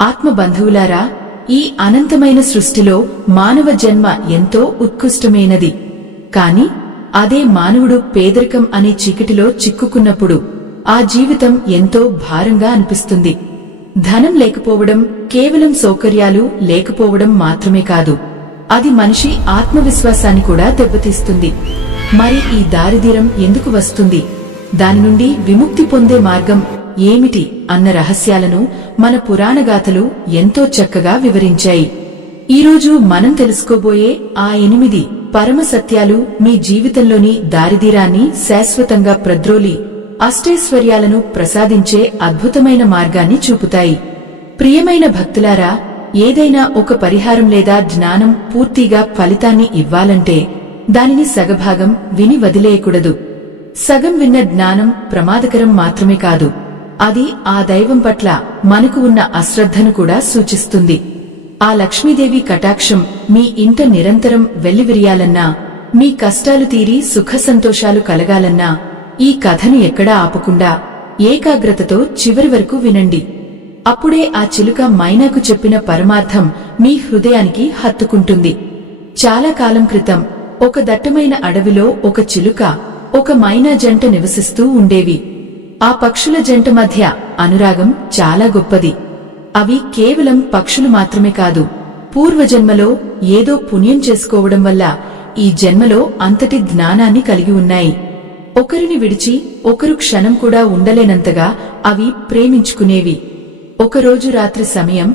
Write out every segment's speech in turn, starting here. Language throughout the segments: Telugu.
ఆత్మబంధువులారా, ఈ అనంతమైన సృష్టిలో మానవ జన్మ ఎంతో ఉత్కృష్టమైనది. కాని అదే మానవుడు పేదరికం అనే చీకటిలో చిక్కుకున్నప్పుడు ఆ జీవితం ఎంతో భారంగా అనిపిస్తుంది. ధనం లేకపోవడం కేవలం సౌకర్యాలు లేకపోవడం మాత్రమే కాదు, అది మనిషి ఆత్మవిశ్వాసాన్ని కూడా దెబ్బతీస్తుంది. మరి ఈ దారిద్ర్యం ఎందుకు వస్తుంది, దాని నుండి విముక్తి పొందే మార్గం ఏమిటి అన్న రహస్యాలను మన పురాణగాథలు ఎంతో చక్కగా వివరించాయి. ఈరోజు మనం తెలుసుకోబోయే ఆ 8 పరమ సత్యాలు మీ జీవితంలోని దారిద్ర్యాన్ని శాశ్వతంగా ప్రద్రోలి అష్టైశ్వర్యాలను ప్రసాదించే అద్భుతమైన మార్గాన్ని చూపుతాయి. ప్రియమైన భక్తులారా, ఏదైనా ఒక పరిహారం లేదా జ్ఞానం పూర్తిగా ఫలితాన్ని ఇవ్వాలంటే దానిని సగభాగం విని వదిలేయకూడదు. సగం విన్న జ్ఞానం ప్రమాదకరం మాత్రమే కాదు, అది ఆ దైవం పట్ల మనకు ఉన్న అశ్రద్ధను కూడా సూచిస్తుంది. ఆ లక్ష్మీదేవి కటాక్షం మీ ఇంట నిరంతరం వెల్లివిరియాలన్నా, మీ కష్టాలు తీరి సుఖ సంతోషాలు కలగాలన్నా ఈ కథను ఎక్కడా ఆపకుండా ఏకాగ్రతతో చివరి వరకు వినండి. అప్పుడే ఆ చిలుక మైనాకు చెప్పిన పరమార్థం మీ హృదయానికి హత్తుకుంటుంది. చాలా కాలం క్రితం ఒక దట్టమైన అడవిలో ఒక చిలుక, ఒక మైనా జంట నివసిస్తూ ఉండేవి. ఆ పక్షుల జంట మధ్య అనురాగం చాలా గొప్పది. అవి కేవలం పక్షులు మాత్రమే కాదు, పూర్వజన్మలో ఏదో పుణ్యం చేసుకోవడం వల్ల ఈ జన్మలో అంతటి జ్ఞానాన్ని కలిగి ఉన్నాయి. ఒకరిని విడిచి ఒకరు క్షణం కూడా ఉండలేనంతగా అవి ప్రేమించుకునేవి. ఒకరోజు రాత్రి సమయం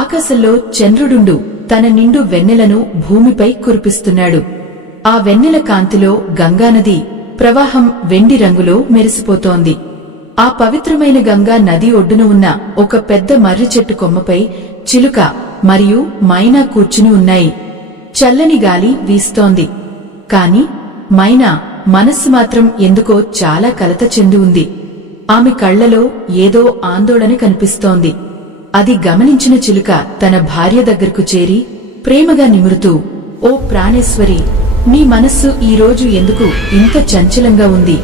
ఆకాశంలో చంద్రుడుండు తన నిండు వెన్నెలను భూమిపై కురిపిస్తున్నాడు. ఆ వెన్నెల కాంతిలో గంగానది ప్రవాహం వెండి రంగులో మెరిసిపోతోంది. ఆ పవిత్రమైన గంగా నది ఒడ్డున ఉన్న ఒక పెద్ద మర్రి చెట్టు కొమ్మపై చిలుక మరియు మైనా కూర్చుని ఉన్నాయి. చల్లని గాలి వీస్తోంది. కాని మైనా మనస్సు మాత్రం ఎందుకో చాలా కలత చెంది ఉంది. ఆమె కళ్లలో ఏదో ఆందోళన కనిపిస్తోంది. అది గమనించిన చిలుక తన భార్య దగ్గరకు చేరి ప్రేమగా నిమురుతూ, ఓ ప్రాణేశ్వరి, నీ మనస్సు ఈరోజు ఎందుకు ఇంత చంచలంగా ఉంది?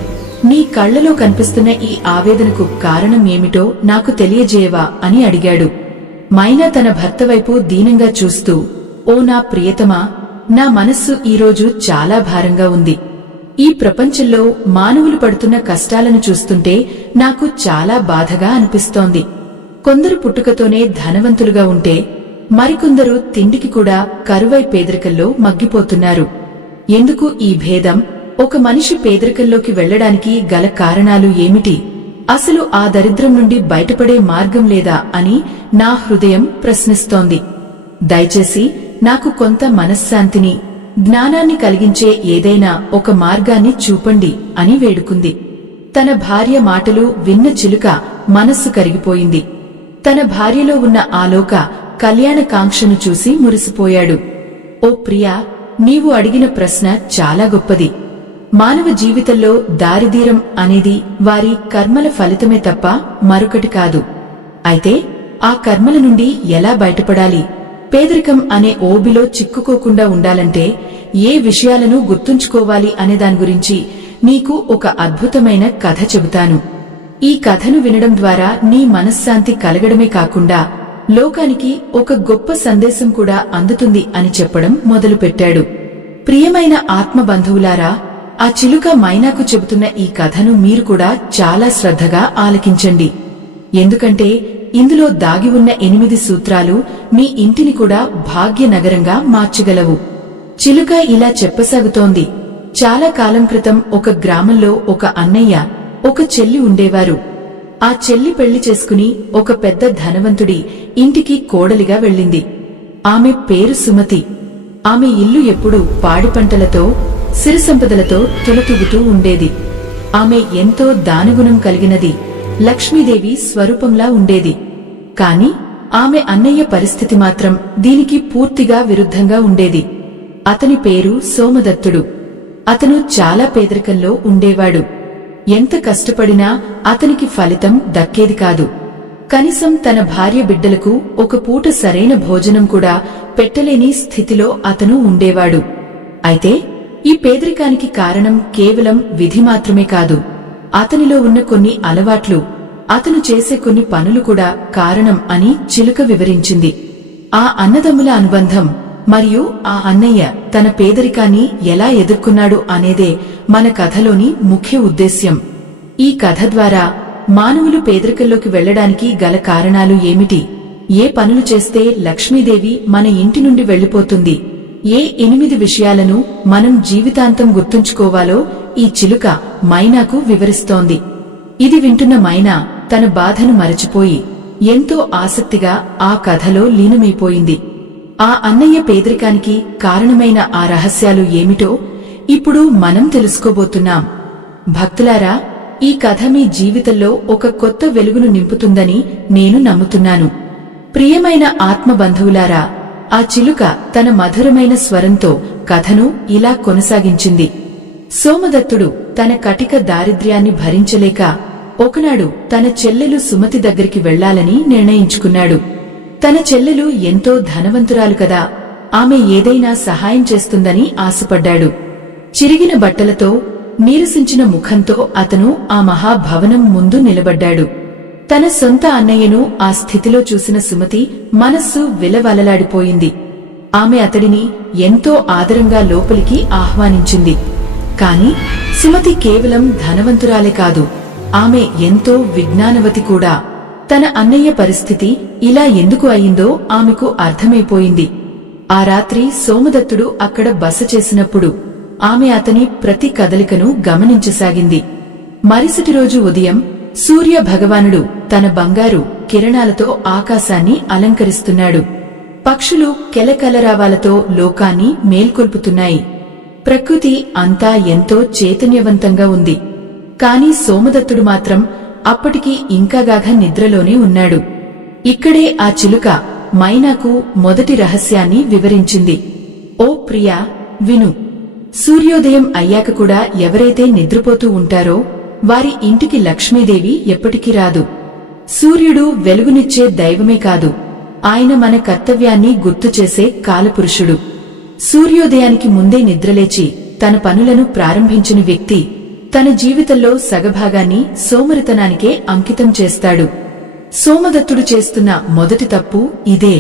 నీ కళ్లలో కనిపిస్తున్న ఈ ఆవేదనకు కారణం ఏమిటో నాకు తెలియజేయవా అని అడిగాడు. మైనా తన భర్త వైపు దీనంగా చూస్తూ, ఓ నా ప్రియతమా, నా మనస్సు ఈరోజు చాలా భారంగా ఉంది. ఈ ప్రపంచంలో మానవులు పడుతున్న కష్టాలను చూస్తుంటే నాకు చాలా బాధగా అనిపిస్తోంది. కొందరు పుట్టుకతోనే ధనవంతులుగా ఉంటే మరికొందరు తిండికి కూడా కరువై పేదరికంలో మగ్గిపోతున్నారు. ఎందుకు ఈ భేదం? ఒక మనిషి పేదరికంలోకి వెళ్లడానికి గల కారణాలు ఏమిటి? అసలు ఆ దరిద్రం నుండి బయటపడే మార్గం లేదా అని నా హృదయం ప్రశ్నిస్తోంది. దయచేసి నాకు కొంత మనశ్శాంతిని, జ్ఞానాన్ని కలిగించే ఏదైనా ఒక మార్గాన్ని చూపండి అని వేడుకుంది. తన భార్య మాటలు విన్న చిలుక మనస్సు కరిగిపోయింది. తన భార్యలో ఉన్న ఆలోక కళ్యాణకాంక్షను చూసి మురిసిపోయాడు. ఓ ప్రియా, నీవు అడిగిన ప్రశ్న చాలా గొప్పది. మానవ జీవితంలో దారిద్ర్యం అనేది వారి కర్మల ఫలితమే తప్ప మరొకటి కాదు. అయితే ఆ కర్మల నుండి ఎలా బయటపడాలి, పేదరికం అనే ఓబిలో చిక్కుకోకుండా ఉండాలంటే ఏ విషయాలను గుర్తుంచుకోవాలి అనే దాని గురించి నీకు ఒక అద్భుతమైన కథ చెబుతాను. ఈ కథను వినడం ద్వారా నీ మనశ్శాంతి కలగడమే కాకుండా లోకానికి ఒక గొప్ప సందేశం కూడా అందుతుంది అని చెప్పడం మొదలుపెట్టాడు. ప్రియమైన ఆత్మబంధువులారా, ఆ చిలుక మైనాకు చెబుతున్న ఈ కథను మీరు కూడా చాలా శ్రద్ధగా ఆలకించండి. ఎందుకంటే ఇందులో దాగి ఉన్న 8 సూత్రాలు మీ ఇంటిని కూడా భాగ్యనగరంగా మార్చగలవు. చిలుక ఇలా చెప్పసాగుతోంది. చాలా కాలం క్రితం ఒక గ్రామంలో ఒక అన్నయ్య, ఒక చెల్లి ఉండేవారు. ఆ చెల్లి పెళ్లి చేసుకుని ఒక పెద్ద ధనవంతుడి ఇంటికి కోడలిగా వెళ్ళింది. ఆమె పేరు సుమతి. ఆమె ఇల్లు ఎప్పుడూ పాడి పంటలతో, సిరిసంపదలతో తులతూగుతూ ఉండేది. ఆమె ఎంతో దానగుణం కలిగినది, లక్ష్మీదేవి స్వరూపంలా ఉండేది. కాని ఆమె అన్నయ్య పరిస్థితి మాత్రం దీనికి పూర్తిగా విరుద్ధంగా ఉండేది. అతని పేరు సోమదత్తుడు. అతను చాలా పేదరికంలో ఉండేవాడు. ఎంత కష్టపడినా అతనికి ఫలితం దక్కేది కాదు. కనీసం తన భార్య బిడ్డలకు ఒక పూట సరైన భోజనం కూడా పెట్టలేని స్థితిలో అతను ఉండేవాడు. అయితే ఈ పేదరికానికి కారణం కేవలం విధి మాత్రమే కాదు, అతనిలో ఉన్న కొన్ని అలవాట్లు, అతను చేసే కొన్ని పనులు కూడా కారణం అని చిలుక వివరించింది. ఆ అన్నదమ్ముల అనుబంధం మరియు ఆ అన్నయ్య తన పేదరికాన్ని ఎలా ఎదుర్కొన్నాడు అనేదే మన కథలోని ముఖ్య ఉద్దేశ్యం. ఈ కథ ద్వారా మానవులు పేదరికంలోకి వెళ్లడానికి గల కారణాలు ఏమిటి, ఏ పనులు చేస్తే లక్ష్మీదేవి మన ఇంటి నుండి వెళ్లిపోతుంది, ఏ 8 విషయాలను మనం జీవితాంతం గుర్తుంచుకోవాలో ఈ చిలుక మైనాకు వివరిస్తోంది. ఇది వింటున్న మైనా తన బాధను మరచిపోయి ఎంతో ఆసక్తిగా ఆ కథలో లీనమైపోయింది. ఆ అన్నయ్య పేదరికానికి కారణమైన ఆ రహస్యాలు ఏమిటో ఇప్పుడు మనం తెలుసుకోబోతున్నాం. భక్తులారా, ఈ కథ మీ జీవితంలో ఒక కొత్త వెలుగును నింపుతుందని నేను నమ్ముతున్నాను. ప్రియమైన ఆత్మబంధువులారా, ఆ చిలుక తన మధురమైన స్వరంతో కథను ఇలా కొనసాగించింది. సోమదత్తుడు తన కటిక దారిద్ర్యాన్ని భరించలేక ఒకనాడు తన చెల్లెలు సుమతి దగ్గరికి వెళ్లాలని నిర్ణయించుకున్నాడు. తన చెల్లెలు ఎంతో ధనవంతురాలు కదా, ఆమె ఏదైనా సహాయం చేస్తుందని ఆశపడ్డాడు. చిరిగిన బట్టలతో నీరసించిన ముఖంతో అతను ఆ మహాభవనం ముందు నిలబడ్డాడు. తన సొంత అన్నయ్యను ఆ స్థితిలో చూసిన సుమతి మనస్సు విలవలలాడిపోయింది. ఆమె అతడిని ఎంతో ఆదరంగా లోపలికి ఆహ్వానించింది. కాని సుమతి కేవలం ధనవంతురాలే కాదు, ఆమె ఎంతో విజ్ఞానవతి కూడా. తన అన్నయ్య పరిస్థితి ఇలా ఎందుకు అయిందో ఆమెకు అర్థమైపోయింది. ఆ రాత్రి సోమదత్తుడు అక్కడ బస చేసినప్పుడు ఆమె అతని ప్రతి కదలికను గమనించసాగింది. మరుసటి రోజు ఉదయం సూర్య భగవానుడు తన బంగారు కిరణాలతో ఆకాశాన్ని అలంకరిస్తున్నాడు. పక్షులు కెలకలరావాలతో లోకాన్ని మేల్కొల్పుతున్నాయి. ప్రకృతి అంతా ఎంతో చైతన్యవంతంగా ఉంది. కాని సోమదత్తుడు మాత్రం అప్పటికి ఇంకాగాఘ నిద్రలోనే ఉన్నాడు. ఇక్కడే ఆ చిలుక మైనాకు మొదటి రహస్యాన్ని వివరించింది. ఓ ప్రియా, విను. సూర్యోదయం అయ్యాక కూడా ఎవరైతే నిద్రపోతూ ఉంటారో వారి ఇంటికి లక్ష్మీదేవి ఎప్పటికీ రాదు. సూర్యుడు వెలుగునిచ్చే దైవమే కాదు, ఆయన మన కర్తవ్యాన్ని గుర్తుచేసే కాలపురుషుడు. సూర్యోదయానికి ముందే నిద్రలేచి తన పనులను ప్రారంభించిన వ్యక్తి తన జీవితంలో సగభాగాన్ని సోమరితనానికే అంకితం చేస్తాడు. సోమదత్తుడు చేస్తున్న మొదటి తప్పు ఇదే.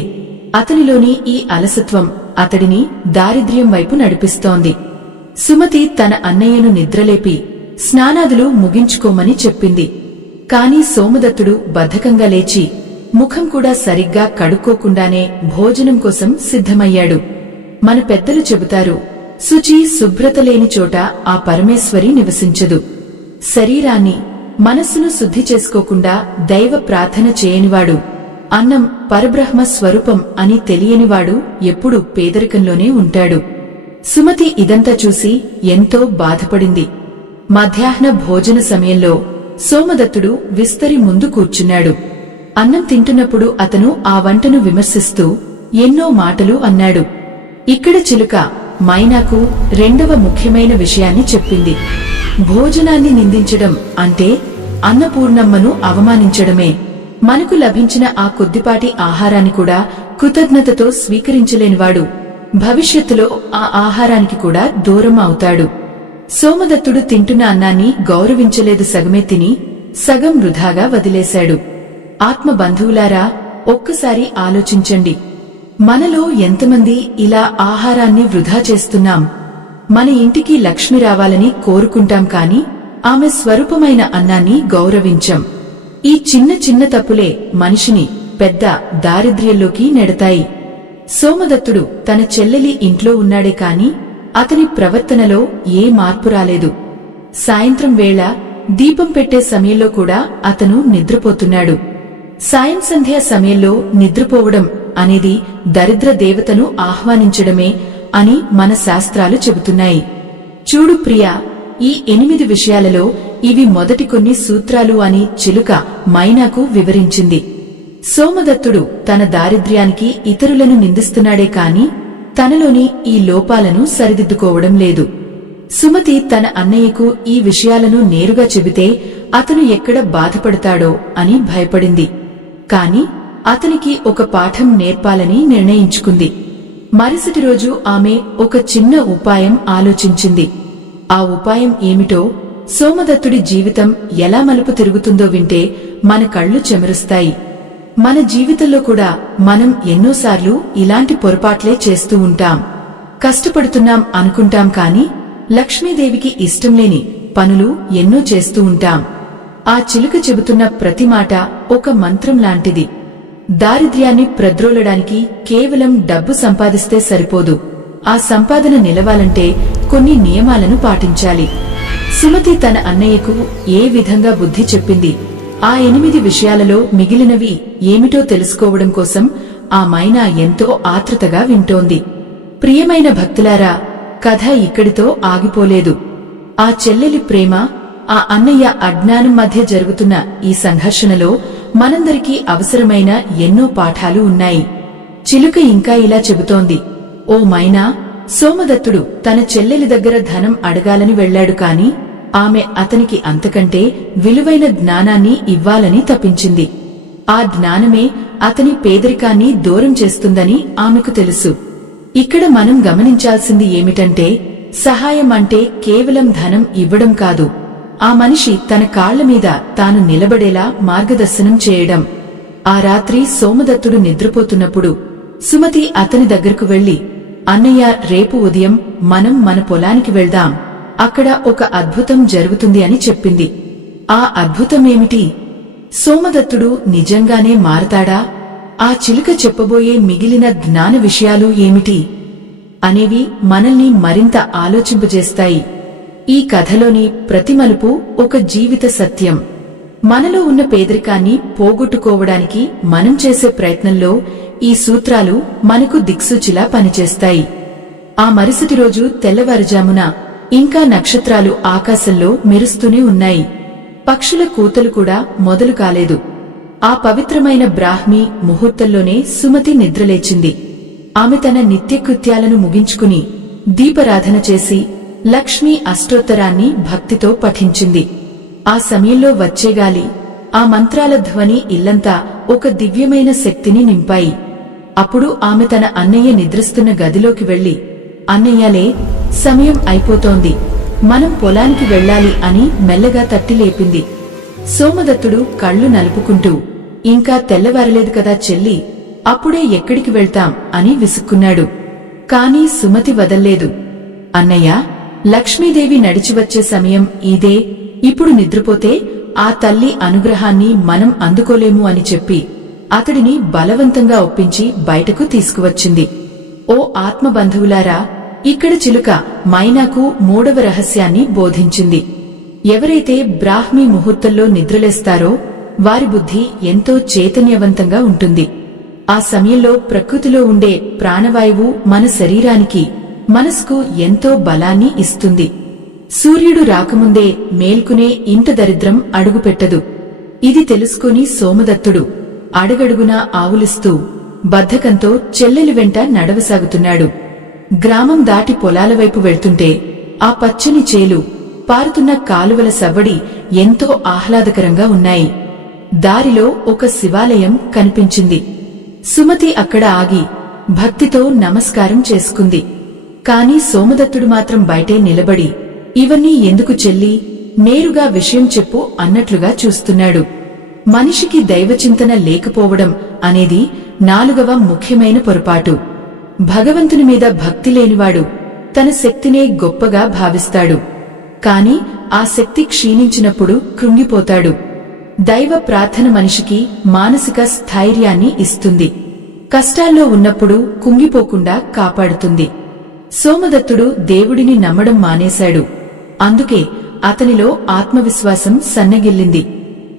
అతనిలోని ఈ అలసత్వం అతడిని దారిద్ర్యం వైపు నడిపిస్తోంది. సుమతి తన అన్నయ్యను నిద్రలేపి స్నానాదులు ముగించుకోమని చెప్పింది. కాని సోమదత్తుడు బద్ధకంగా లేచి ముఖం కూడా సరిగ్గా కడుక్కోకుండానే భోజనం కోసం సిద్ధమయ్యాడు. మన పెద్దలు చెబుతారు, శుచి శుభ్రత లేని చోట ఆ పరమేశ్వరి నివసించదు. శరీరాన్ని మనస్సును శుద్ధి చేసుకోకుండా దైవ ప్రార్థన చేయనివాడు, అన్నం పరబ్రహ్మ స్వరూపం అని తెలియనివాడు ఎప్పుడూ పేదరికంలోనే ఉంటాడు. సుమతి ఇదంతా చూసి ఎంతో బాధపడింది. మధ్యాహ్న భోజన సమయంలో సోమదత్తుడు విస్తరి ముందు కూర్చున్నాడు. అన్నం తింటున్నప్పుడు అతను ఆ వంటను విమర్శిస్తూ ఎన్నో మాటలు అన్నాడు. ఇక్కడ చిలుక మైనాకు రెండవ ముఖ్యమైన విషయాన్ని చెప్పింది. భోజనాన్ని నిందించడం అంటే అన్నపూర్ణమ్మను అవమానించడమే. మనకు లభించిన ఆ కొద్దిపాటి ఆహారాన్ని కూడా కృతజ్ఞతతో స్వీకరించలేనివాడు భవిష్యత్తులో ఆ ఆహారానికి కూడా దూరం అవుతాడు. సోమదత్తుడు తింటున్న అన్నాన్ని గౌరవించలేదు, సగమే తిని సగం వృధాగా వదిలేశాడు. ఆత్మ బంధువులారా, ఒక్కసారి ఆలోచించండి. మనలో ఎంతమంది ఇలా ఆహారాన్ని వృధా చేస్తున్నాం? మన ఇంటికి లక్ష్మి రావాలని కోరుకుంటాం కాని ఆమె స్వరూపమైన అన్నాన్ని గౌరవించం. ఈ చిన్న చిన్న తప్పులే మనిషిని పెద్ద దారిద్ర్యంలోకి నెడతాయి. సోమదత్తుడు తన చెల్లెలి ఇంట్లో ఉన్నాడే కాని అతని ప్రవర్తనలో ఏ మార్పు రాలేదు. సాయంత్రం వేళ దీపం పెట్టే సమయంలో కూడా అతను నిద్రపోతున్నాడు. సాయం సంధ్యా సమయంలో నిద్రపోవడం అనేది దరిద్ర దేవతను ఆహ్వానించడమే అని మన శాస్త్రాలు చెబుతున్నాయి. చూడు ప్రియా, ఈ 8 విషయాలలో ఇవి మొదటి కొన్ని సూత్రాలు అని చిలుక మైనాకు వివరించింది. సోమదత్తుడు తన దారిద్ర్యానికి ఇతరులను నిందిస్తున్నాడే కాని తనలోని ఈ లోపాలను సరిదిద్దుకోవడం లేదు. సుమతి తన అన్నయ్యకు ఈ విషయాలను నేరుగా చెబితే అతను ఎక్కడ బాధపడతాడో అని భయపడింది. కాని అతనికి ఒక పాఠం నేర్పాలని నిర్ణయించుకుంది. మరుసటి రోజు ఆమె ఒక చిన్న ఉపాయం ఆలోచించింది. ఆ ఉపాయం ఏమిటో సోమదత్తుడి జీవితం ఎలా మలుపు తిరుగుతుందో వింటే మన కళ్ళు చెమరుస్తాయి. మన జీవితంలో కూడా మనం ఎన్నోసార్లు ఇలాంటి పొరపాట్లే చేస్తూ ఉంటాం. కష్టపడుతున్నాం అనుకుంటాం కాని లక్ష్మీదేవికి ఇష్టంలేని పనులు ఎన్నో చేస్తూ ఉంటాం. ఆ చిలుక చెబుతున్న ప్రతి మాట ఒక మంత్రం లాంటిది. దారిద్ర్యాన్ని ప్రద్రోలడానికి కేవలం డబ్బు సంపాదిస్తే సరిపోదు. ఆ సంపాదన నిలవాలంటే కొన్ని నియమాలను పాటించాలి. సుమతి తన అన్నయ్యకు ఏ విధంగా బుద్ధి చెప్పింది, ఆ 8 విషయాలలో మిగిలినవి ఏమిటో తెలుసుకోవడం కోసం ఆ మైనా ఎంతో ఆతృతగా వింటోంది. ప్రియమైన భక్తులారా, కథ ఇక్కడితో ఆగిపోలేదు. ఆ చెల్లెలి ప్రేమ, ఆ అన్నయ్య అజ్ఞానం మధ్య జరుగుతున్న ఈ సంఘర్షణలో మనందరికీ అవసరమైన ఎన్నో పాఠాలు ఉన్నాయి. చిలుక ఇంకా ఇలా చెబుతోంది, ఓ మైనా, సోమదత్తుడు తన చెల్లెలి దగ్గర ధనం అడగాలని వెళ్లాడు కాని ఆమె అతనికి అంతకంటే విలువైన జ్ఞానాన్ని ఇవ్వాలని తపించింది. ఆ జ్ఞానమే అతని పేదరికాన్ని దూరం చేస్తుందని ఆమెకు తెలుసు. ఇక్కడ మనం గమనించాల్సింది ఏమిటంటే, సహాయం అంటే కేవలం ధనం ఇవ్వడం కాదు, ఆ మనిషి తన కాళ్ల మీద తాను నిలబడేలా మార్గదర్శనం చేయడం. ఆ రాత్రి సోమదత్తుడు నిద్రపోతున్నప్పుడు సుమతి అతని దగ్గరకు వెళ్లి, అన్నయ్య, రేపు ఉదయం మనం మన పొలానికి వెళ్దాం, అక్కడ ఒక అద్భుతం జరుగుతుంది అని చెప్పింది. ఆ అద్భుతమేమిటి? సోమదత్తుడు నిజంగానే మారతాడా? ఆ చిలుక చెప్పబోయే మిగిలిన జ్ఞాన విషయాలు ఏమిటి అనేవి మనల్ని మరింత ఆలోచింపజేస్తాయి. ఈ కథలోని ప్రతి మలుపు ఒక జీవిత సత్యం. మనలో ఉన్న పేదరికాన్ని పోగొట్టుకోవడానికి మనం చేసే ప్రయత్నంలో ఈ సూత్రాలు మనకు దిక్సూచిలా పనిచేస్తాయి. ఆ మరుసటి రోజు తెల్లవారుజామున ఇంకా నక్షత్రాలు ఆకాశంలో మెరుస్తూనే ఉన్నాయి. పక్షుల కూతలు కూడా మొదలు కాలేదు. ఆ పవిత్రమైన బ్రాహ్మీ ముహూర్తంలోనే సుమతి నిద్రలేచింది. ఆమె తన నిత్యకృత్యాలను ముగించుకుని దీపారాధన చేసి లక్ష్మీ అష్టోత్తరాన్ని భక్తితో పఠించింది. ఆ సమయంలో వచ్చేగాలి, ఆ మంత్రాల ధ్వని ఇల్లంతా ఒక దివ్యమైన శక్తిని నింపాయి. అప్పుడు ఆమె తన అన్నయ్య నిద్రిస్తున్న గదిలోకి వెళ్లి, అన్నయ్యలే, సమయం అయిపోతోంది, మనం పొలానికి వెళ్లాలి అని మెల్లగా తట్టి లేపింది. సోమదత్తుడు కళ్ళు నలుపుకుంటూ, ఇంకా తెల్లవారలేదు కదా చెల్లి, అప్పుడే ఎక్కడికి వెళ్తాం అని విసుక్కున్నాడు. కాని సుమతి వదల్లేదు. అన్నయ్య, లక్ష్మీదేవి నడిచివచ్చే సమయం ఇదే, ఇప్పుడు నిద్రపోతే ఆ తల్లి అనుగ్రహాన్ని మనం అందుకోలేము అని చెప్పి అతడిని బలవంతంగా ఒప్పించి బయటకు తీసుకువచ్చింది. ఓ ఆత్మబంధువులారా, ఇక్కడ చిలుక మైనాకు 3వ రహస్యాన్ని బోధించింది. ఎవరైతే బ్రాహ్మీ ముహూర్తంలో నిద్రలేస్తారో వారి బుద్ధి ఎంతో చైతన్యవంతంగా ఉంటుంది. ఆ సమయంలో ప్రకృతిలో ఉండే ప్రాణవాయువు మన శరీరానికి, మనసుకు ఎంతో బలాన్ని ఇస్తుంది. సూర్యుడు రాకముందే మేల్కునే ఇంట దరిద్రం అడుగుపెట్టదు. ఇది తెలుసుకుని సోమదత్తుడు అడుగడుగునా ఆవులిస్తూ బద్ధకంతో చెల్లెలి వెంట నడవసాగుతున్నాడు. గ్రామం దాటి పొలాల వైపు వెళ్తుంటే ఆ పచ్చని చేలు, పారుతున్న కాలువల సవ్వడి ఎంతో ఆహ్లాదకరంగా ఉన్నాయి. దారిలో ఒక శివాలయం కనిపించింది. సుమతి అక్కడ ఆగి భక్తితో నమస్కారం చేసుకుంది. కాని సోమదత్తుడు మాత్రం బయటే నిలబడి, ఇవన్నీ ఎందుకు చెల్లి, నేరుగా విషయం చెప్పు అన్నట్లుగా చూస్తున్నాడు. మనిషికి దైవచింతన లేకపోవడం అనేది 4వ ముఖ్యమైన పొరపాటు. భగవంతుని మీద భక్తి లేనివాడు తన శక్తినే గొప్పగా భావిస్తాడు. కాని ఆ శక్తి క్షీణించినప్పుడు కృంగిపోతాడు. దైవ ప్రార్థన మనిషికి మానసిక స్థైర్యాన్ని ఇస్తుంది. కష్టాల్లో ఉన్నప్పుడు కుంగిపోకుండా కాపాడుతుంది. సోమదత్తుడు దేవుడిని నమ్మడం మానేశాడు. అందుకే అతనిలో ఆత్మవిశ్వాసం సన్నగిల్లింది.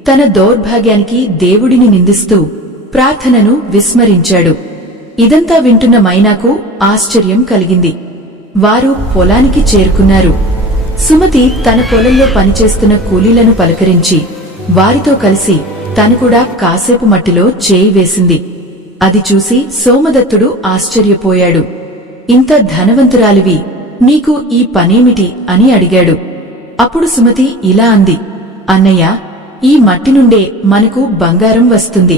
తన దౌర్భాగ్యానికి దేవుడిని నిందిస్తూ ప్రార్థనను విస్మరించాడు. ఇదంతా వింటున్న మైనాకు ఆశ్చర్యం కలిగింది. వారు పొలానికి చేరుకున్నారు. సుమతి తన పొలంలో పనిచేస్తున్న కూలీలను పలకరించి వారితో కలిసి తను కూడా కాసేపు మట్టిలో చేయి వేసింది. అది చూసి సోమదత్తుడు ఆశ్చర్యపోయాడు. ఇంత ధనవంతురాలివి, నీకు ఈ పనేమిటి అని అడిగాడు. అప్పుడు సుమతి ఇలా అంది, అన్నయ్య, ఈ మట్టి నుండే మనకు బంగారం వస్తుంది.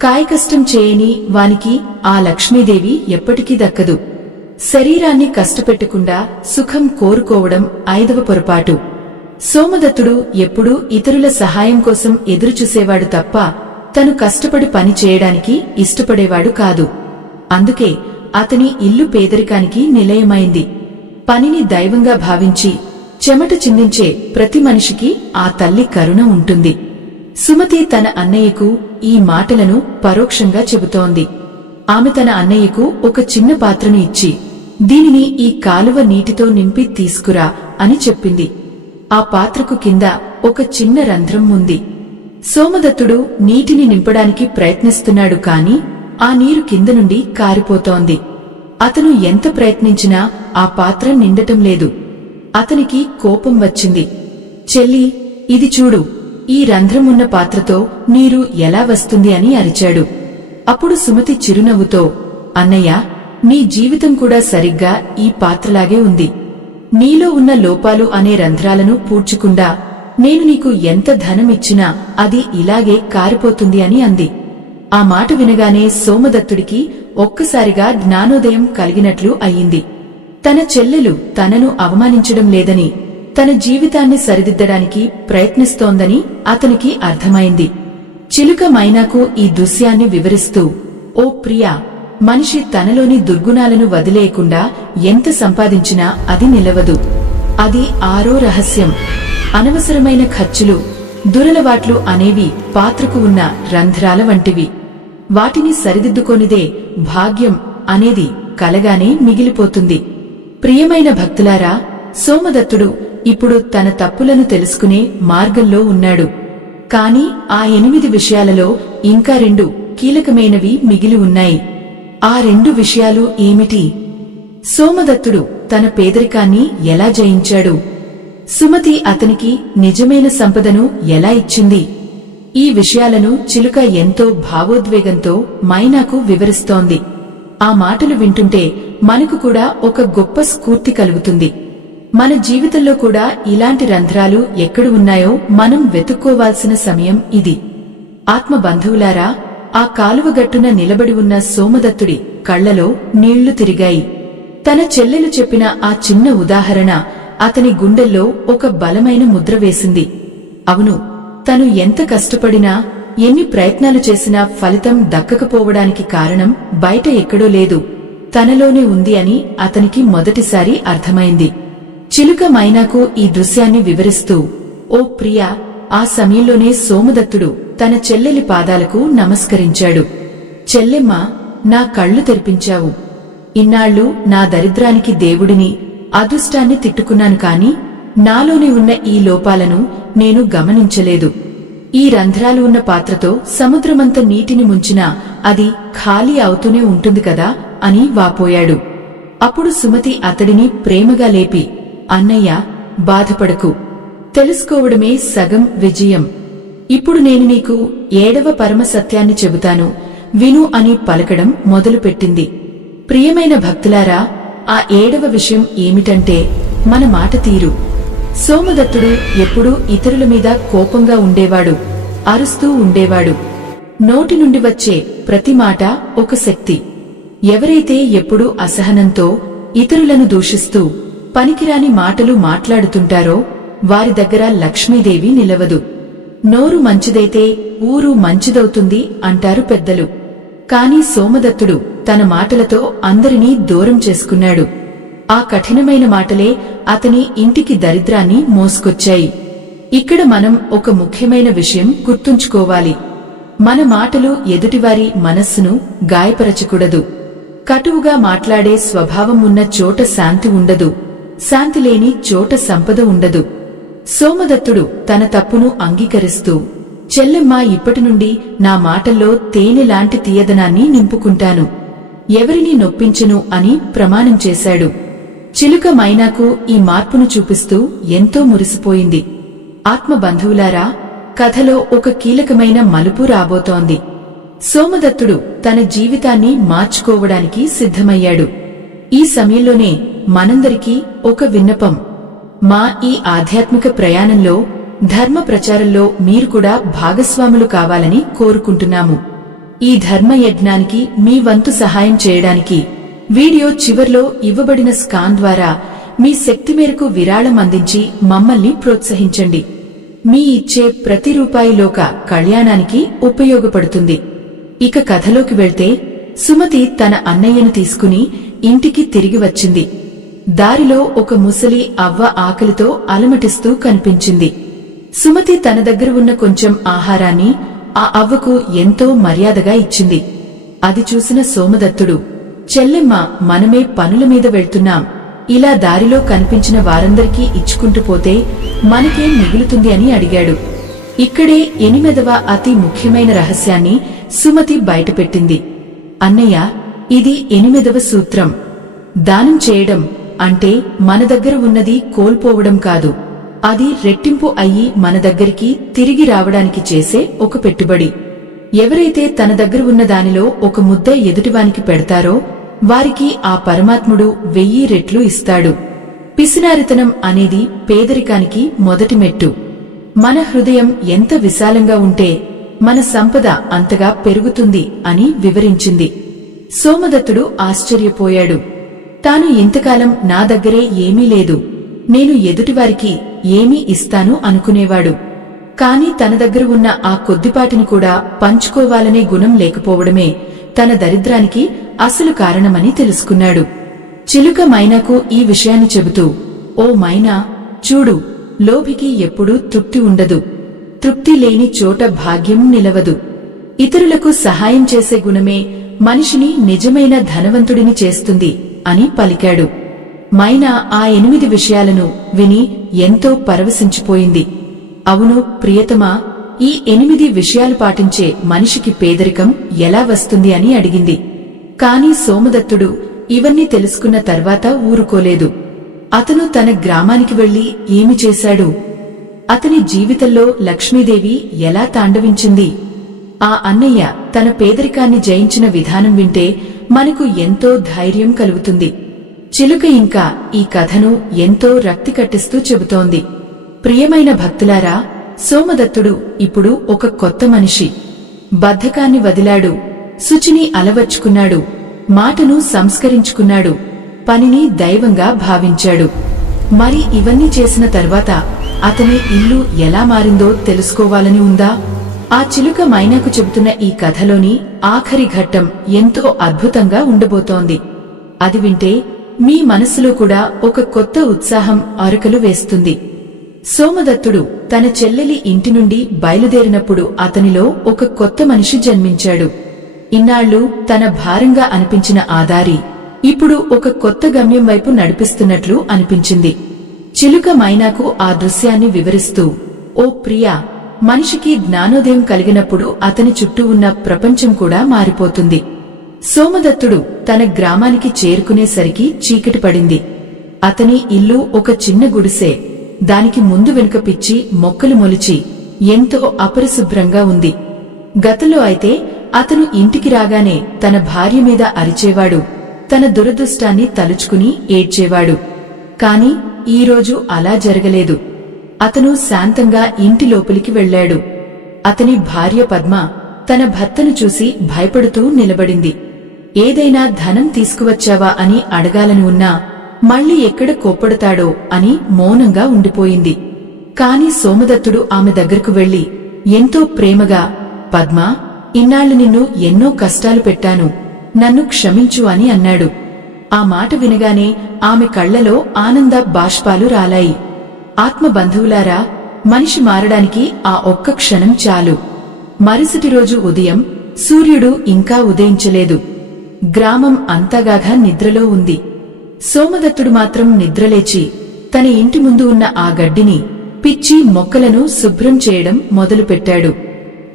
కాయకష్టం చేయని వానికి ఆ లక్ష్మీదేవి ఎప్పటికీ దక్కదు. శరీరాన్ని కష్టపెట్టకుండా సుఖం కోరుకోవడం 5వ పొరపాటు. సోమదత్తుడు ఎప్పుడూ ఇతరుల సహాయం కోసం ఎదురుచూసేవాడు తప్ప తను కష్టపడి పని చేయడానికి ఇష్టపడేవాడు కాదు. అందుకే అతని ఇల్లు పేదరికానికి నిలయమైంది. పనిని దైవంగా భావించి చెమట చిందించే ప్రతి మనిషికి ఆ తల్లి కరుణ ఉంటుంది. సుమతి తన అన్నయ్యకు ఈ మాటలను పరోక్షంగా చెబుతోంది. ఆమె తన అన్నయ్యకు ఒక చిన్న పాత్రను ఇచ్చి, దీనిని ఈ కాలువ నీటితో నింపి తీసుకురా అని చెప్పింది. ఆ పాత్రకు కింద ఒక చిన్న రంధ్రం ఉంది. సోమదత్తుడు నీటిని నింపడానికి ప్రయత్నిస్తున్నాడు కాని ఆ నీరు కింద నుండి కారిపోతోంది. అతను ఎంత ప్రయత్నించినా ఆ పాత్ర నిండటం లేదు. అతనికి కోపం వచ్చింది. చెల్లి, ఇది చూడు, ఈ రంధ్రం ఉన్న పాత్రతో నీరు ఎలా వస్తుంది అని అరిచాడు. అప్పుడు సుమతి చిరునవ్వుతో, అన్నయ్య, నీ జీవితం కూడా సరిగ్గా ఈ పాత్రలాగే ఉంది. నీలో ఉన్న లోపాలు అనే రంధ్రాలను పూడ్చకుండా నేను నీకు ఎంత ధనం ఇచ్చినా అది ఇలాగే కారిపోతుంది అని అంది. ఆ మాట వినగానే సోమదత్తుడికి ఒక్కసారిగా జ్ఞానోదయం కలిగినట్లు అయ్యింది. తన చెల్లెలు తనను అవమానించడం లేదని, తన జీవితాన్ని సరిదిద్దడానికి ప్రయత్నిస్తోందని అతనికి అర్థమైంది. చిలుక మైనాకు ఈ దృశ్యాన్ని వివరిస్తూ, ఓ ప్రియా, మనిషి తనలోని దుర్గుణాలను వదిలేయకుండా ఎంత సంపాదించినా అది నిలవదు. అది ఆరో రహస్యం. అనవసరమైన ఖర్చులు, దురలవాట్లు అనేవి పాత్రకు ఉన్న రంధ్రాల వంటివి. వాటిని సరిదిద్దుకొనిదే భాగ్యం అనేది కలగానే మిగిలిపోతుంది. ప్రియమైన భక్తులారా, సోమదత్తుడు ఇప్పుడు తన తప్పులను తెలుసుకునే మార్గంలో ఉన్నాడు. కాని ఆ 8 విషయాలలో ఇంకా 2 కీలకమైనవి మిగిలి ఉన్నాయి. ఆ 2 విషయాలు ఏమిటి? సోమదత్తుడు తన పేదరికాన్ని ఎలా జయించాడు? సుమతి అతనికి నిజమైన సంపదను ఎలా ఇచ్చింది? ఈ విషయాలను చిలుక ఎంతో భావోద్వేగంతో మైనాకు వివరిస్తోంది. ఆ మాటలు వింటుంటే మనకు కూడా ఒక గొప్ప స్ఫూర్తి కలుగుతుంది. మన జీవితంలో కూడా ఇలాంటి రంధ్రాలు ఎక్కడ ఉన్నాయో మనం వెతుక్కోవాల్సిన సమయం ఇది. ఆత్మ బంధువులారా, ఆ కాలువగట్టున నిలబడి ఉన్న సోమదత్తుడి కళ్లలో నీళ్లు తిరిగాయి. తన చెల్లెలు చెప్పిన ఆ చిన్న ఉదాహరణ అతని గుండెల్లో ఒక బలమైన ముద్ర వేసింది. అవును, తను ఎంత కష్టపడినా, ఎన్ని ప్రయత్నాలు చేసినా ఫలితం దక్కకపోవడానికి కారణం బయట ఎక్కడో లేదు, తనలోనే ఉంది అని అతనికి మొదటిసారి అర్థమైంది. చిలుక మైనాకు ఈ దృశ్యాన్ని వివరిస్తూ, ఓ ప్రియా, ఆ సమయంలోనే సోమదత్తుడు తన చెల్లెలి పాదాలకు నమస్కరించాడు. చెల్లెమ్మ, నా కళ్ళు తెరిపించావు. ఇన్నాళ్లు నా దరిద్రానికి దేవుడిని, అదృష్టాన్ని తిట్టుకున్నాను కాని నాలోనే ఉన్న ఈ లోపాలను నేను గమనించలేదు. ఈ రంధ్రాలు ఉన్న పాత్రతో సముద్రమంత నీటిని ముంచినా అది ఖాళీ అవుతూనే ఉంటుంది కదా అని వాపోయాడు. అప్పుడు సుమతి అతడిని ప్రేమగా లేపి, అన్నయ్య, బాధపడకు. తెలుసుకోవడమే సగం విజయం. ఇప్పుడు నేను నీకు 7వ పరమ సత్యాన్ని చెబుతాను, విను అని పలకడం మొదలుపెట్టింది. ప్రియమైన భక్తులారా, ఆ 7వ విషయం ఏమిటంటే మన మాట తీరు. సోమదత్తుడు ఎప్పుడూ ఇతరుల మీద కోపంగా ఉండేవాడు, అరుస్తూ ఉండేవాడు. నోటి నుండి వచ్చే ప్రతి మాట ఒక శక్తి. ఎవరైతే ఎప్పుడూ అసహనంతో ఇతరులను దూషిస్తూ పనికిరాని మాటలు మాట్లాడుతుంటారో వారి దగ్గర లక్ష్మీదేవి నిలవదు. నోరు మంచిదైతే ఊరు మంచిదవుతుంది అంటారు పెద్దలు. కాని సోమదత్తుడు తన మాటలతో అందరినీ దూరం చేసుకున్నాడు. ఆ కఠినమైన మాటలే అతని ఇంటికి దరిద్రాన్ని మోసుకొచ్చాయి. ఇక్కడ మనం ఒక ముఖ్యమైన విషయం గుర్తుంచుకోవాలి. మన మాటలు ఎదుటివారి మనస్సును గాయపరచకూడదు. కటువుగా మాట్లాడే స్వభావం ఉన్న చోట శాంతి ఉండదు, శాంతి లేని చోట సంపద ఉండదు. సోమదత్తుడు తన తప్పును అంగీకరిస్తూ, చెల్లెమ్మ, ఇప్పటి నుండి నా మాటల్లో తేనెలాంటి తీయదనాన్ని నింపుకుంటాను, ఎవరినీ నొప్పించను అని ప్రమాణం చేశాడు. చిలుక మైనాకు ఈ మార్పును చూపిస్తూ ఎంతో మురిసిపోయింది. ఆత్మ బంధువులారా, కథలో ఒక కీలకమైన మలుపు రాబోతోంది. సోమదత్తుడు తన జీవితాన్ని మార్చుకోవడానికి సిద్ధమయ్యాడు. ఈ సమయంలోనే మనందరికీ ఒక విన్నపం. మా ఈ ఆధ్యాత్మిక ప్రయాణంలో, ధర్మ ప్రచారంలో మీరు కూడా భాగస్వాములు కావాలని కోరుకుంటున్నాము. ఈ ధర్మ యజ్ఞానికి మీ వంతు సహాయం చేయడానికి వీడియో చివర్లో ఇవ్వబడిన స్కాన్ ద్వారా మీ శక్తి మేరకు విరాళం అందించి మమ్మల్ని ప్రోత్సహించండి. మీ ఇచ్చే ప్రతి రూపాయిలోక కళ్యాణానికి ఉపయోగపడుతుంది. ఇక కథలోకి వెళ్తే సుమతి తన అన్నయ్యను తీసుకుని ఇంటికి తిరిగి వచ్చింది. దారిలో ఒక ముసలి అవ్వ ఆకలితో అలమటిస్తూ కనిపించింది. సుమతి తన దగ్గర ఉన్న కొంచెం ఆహారాన్ని ఆ అవ్వకు ఎంతో మర్యాదగా ఇచ్చింది. అది చూసిన సోమదత్తుడు, చెల్లెమ్మ, మనమే పనుల మీద వెళ్తున్నాం, ఇలా దారిలో కనిపించిన వారందరికీ ఇచ్చుకుంటూ పోతే మనకేం మిగులుతుంది అని అడిగాడు. ఇక్కడే 8వ అతి ముఖ్యమైన రహస్యాన్ని సుమతి బయటపెట్టింది. అన్నయ్య, ఇది 8వ సూత్రం. దానం చేయడం అంటే మన దగ్గర ఉన్నది కోల్పోవడం కాదు, అది రెట్టింపు అయ్యి మన దగ్గరికి తిరిగి రావడానికి చేసే ఒక పెట్టుబడి. ఎవరైతే తన దగ్గర ఉన్న దానిలో ఒక ముద్ద ఎదుటివానికి పెడతారో వారికి ఆ పరమాత్ముడు 1000 రెట్లు ఇస్తాడు. పిసినారితనం అనేది పేదరికానికి మొదటి మెట్టు. మన హృదయం ఎంత విశాలంగా ఉంటే మన సంపద అంతగా పెరుగుతుంది అని వివరించింది. సోమదత్తుడు ఆశ్చర్యపోయాడు. తాను ఇంతకాలం నా దగ్గరే ఏమీ లేదు, నేను ఎదుటివారికి ఏమీ ఇస్తాను అనుకునేవాడు. కాని తన దగ్గర ఉన్న ఆ కొద్దిపాటిని కూడా పంచుకోవాలనే గుణం లేకపోవడమే తన దరిద్రానికి అసలు కారణమని తెలుసుకున్నాడు. చిలుక మైనాకు ఈ విషయాన్ని చెబుతూ, ఓ మైనా, చూడు, లోభికి ఎప్పుడూ తృప్తి ఉండదు, తృప్తి లేని చోట భాగ్యం నిలవదు. ఇతరులకు సహాయం చేసే గుణమే మనిషిని నిజమైన ధనవంతుడిని చేస్తుంది అని పలికాడు. మైనా ఆ 8 విషయాలను విని ఎంతో పరవశించిపోయింది. అవును ప్రియతమా, ఈ 8 విషయాలు పాటించే మనిషికి పేదరికం ఎలా వస్తుంది అని అడిగింది. కాని సోమదత్తుడు ఇవన్నీ తెలుసుకున్న తర్వాత ఊరుకోలేదు. అతను తన గ్రామానికి వెళ్లి ఏమి చేశాడు? అతని జీవితంలో లక్ష్మీదేవి ఎలా తాండవించింది? ఆ అన్నయ్య తన పేదరికాన్ని జయించిన విధానం వింటే మనకు ఎంతో ధైర్యం కలుగుతుంది. చిలుక ఇంకా ఈ కథను ఎంతో రక్తి కట్టిస్తూ చెబుతోంది. ప్రియమైన భక్తులారా, సోమదత్తుడు ఇప్పుడు ఒక కొత్త మనిషి. బద్ధకాన్ని వదిలాడు, శుచిని అలవర్చుకున్నాడు, మాటను సంస్కరించుకున్నాడు, పనిని దైవంగా భావించాడు. మరి ఇవన్నీ చేసిన తర్వాత అతని ఇల్లు ఎలా మారిందో తెలుసుకోవాలని ఉందా? ఆ చిలుక మైనాకు చెబుతున్న ఈ కథలోని ఆఖరి ఘట్టం ఎంతో అద్భుతంగా ఉండబోతోంది. అది వింటే మీ మనసులో కూడా ఒక కొత్త ఉత్సాహం అరకలు వేస్తుంది. సోమదత్తుడు తన చెల్లెలి ఇంటి నుండి బయలుదేరినప్పుడు అతనిలో ఒక కొత్త మనిషి జన్మించాడు. ఇన్నాళ్లు తన భారంగా అనిపించిన ఆదారి ఇప్పుడు ఒక కొత్త గమ్యం వైపు నడిపిస్తున్నట్లు అనిపించింది. చిలుక మైనాకు ఆ దృశ్యాన్ని వివరిస్తూ, ఓ ప్రియా, మనిషికి జ్ఞానోదయం కలిగినప్పుడు అతని చుట్టూ ఉన్న ప్రపంచం కూడా మారిపోతుంది. సోమదత్తుడు తన గ్రామానికి చేరుకునేసరికి చీకటి పడింది. అతని ఇల్లు ఒక చిన్న గుడిసె. దానికి ముందు వెనుక పిచ్చి మొక్కలు మొలిచి ఎంతో అపరిశుభ్రంగా ఉంది. గతంలో అయితే అతను ఇంటికి రాగానే తన భార్య మీద అరిచేవాడు, తన దురదృష్టాన్ని తలుచుకుని ఏడ్చేవాడు. కాని ఈరోజు అలా జరగలేదు. అతను శాంతంగా ఇంటి లోపలికి వెళ్లాడు. అతని భార్య పద్మ తన భర్తను చూసి భయపడుతూ నిలబడింది. ఏదైనా ధనం తీసుకువచ్చావా అని అడగాలని ఉన్నా మళ్లీ ఎక్కడ కోప్పడతాడో అని మౌనంగా ఉండిపోయింది. కాని సోమదత్తుడు ఆమె దగ్గరకు వెళ్లి ఎంతో ప్రేమగా, పద్మా, ఇన్నాళ్లు నిన్ను ఎన్నో కష్టాలు పెట్టాను, నన్ను క్షమించు అని అన్నాడు. ఆ మాట వినగానే ఆమె కళ్లలో ఆనంద బాష్పాలు రాలాయి. ఆత్మబంధువులారా, మనిషి మారడానికి ఆ ఒక్క క్షణం చాలు. మరుసటి రోజు ఉదయం సూర్యుడు ఇంకా ఉదయించలేదు. గ్రామం అంతగాగా నిద్రలో ఉంది. సోమదత్తుడు మాత్రం నిద్రలేచి తన ఇంటి ముందు ఉన్న ఆ గడ్డిని, పిచ్చి మొక్కలను శుభ్రం చేయడం మొదలుపెట్టాడు.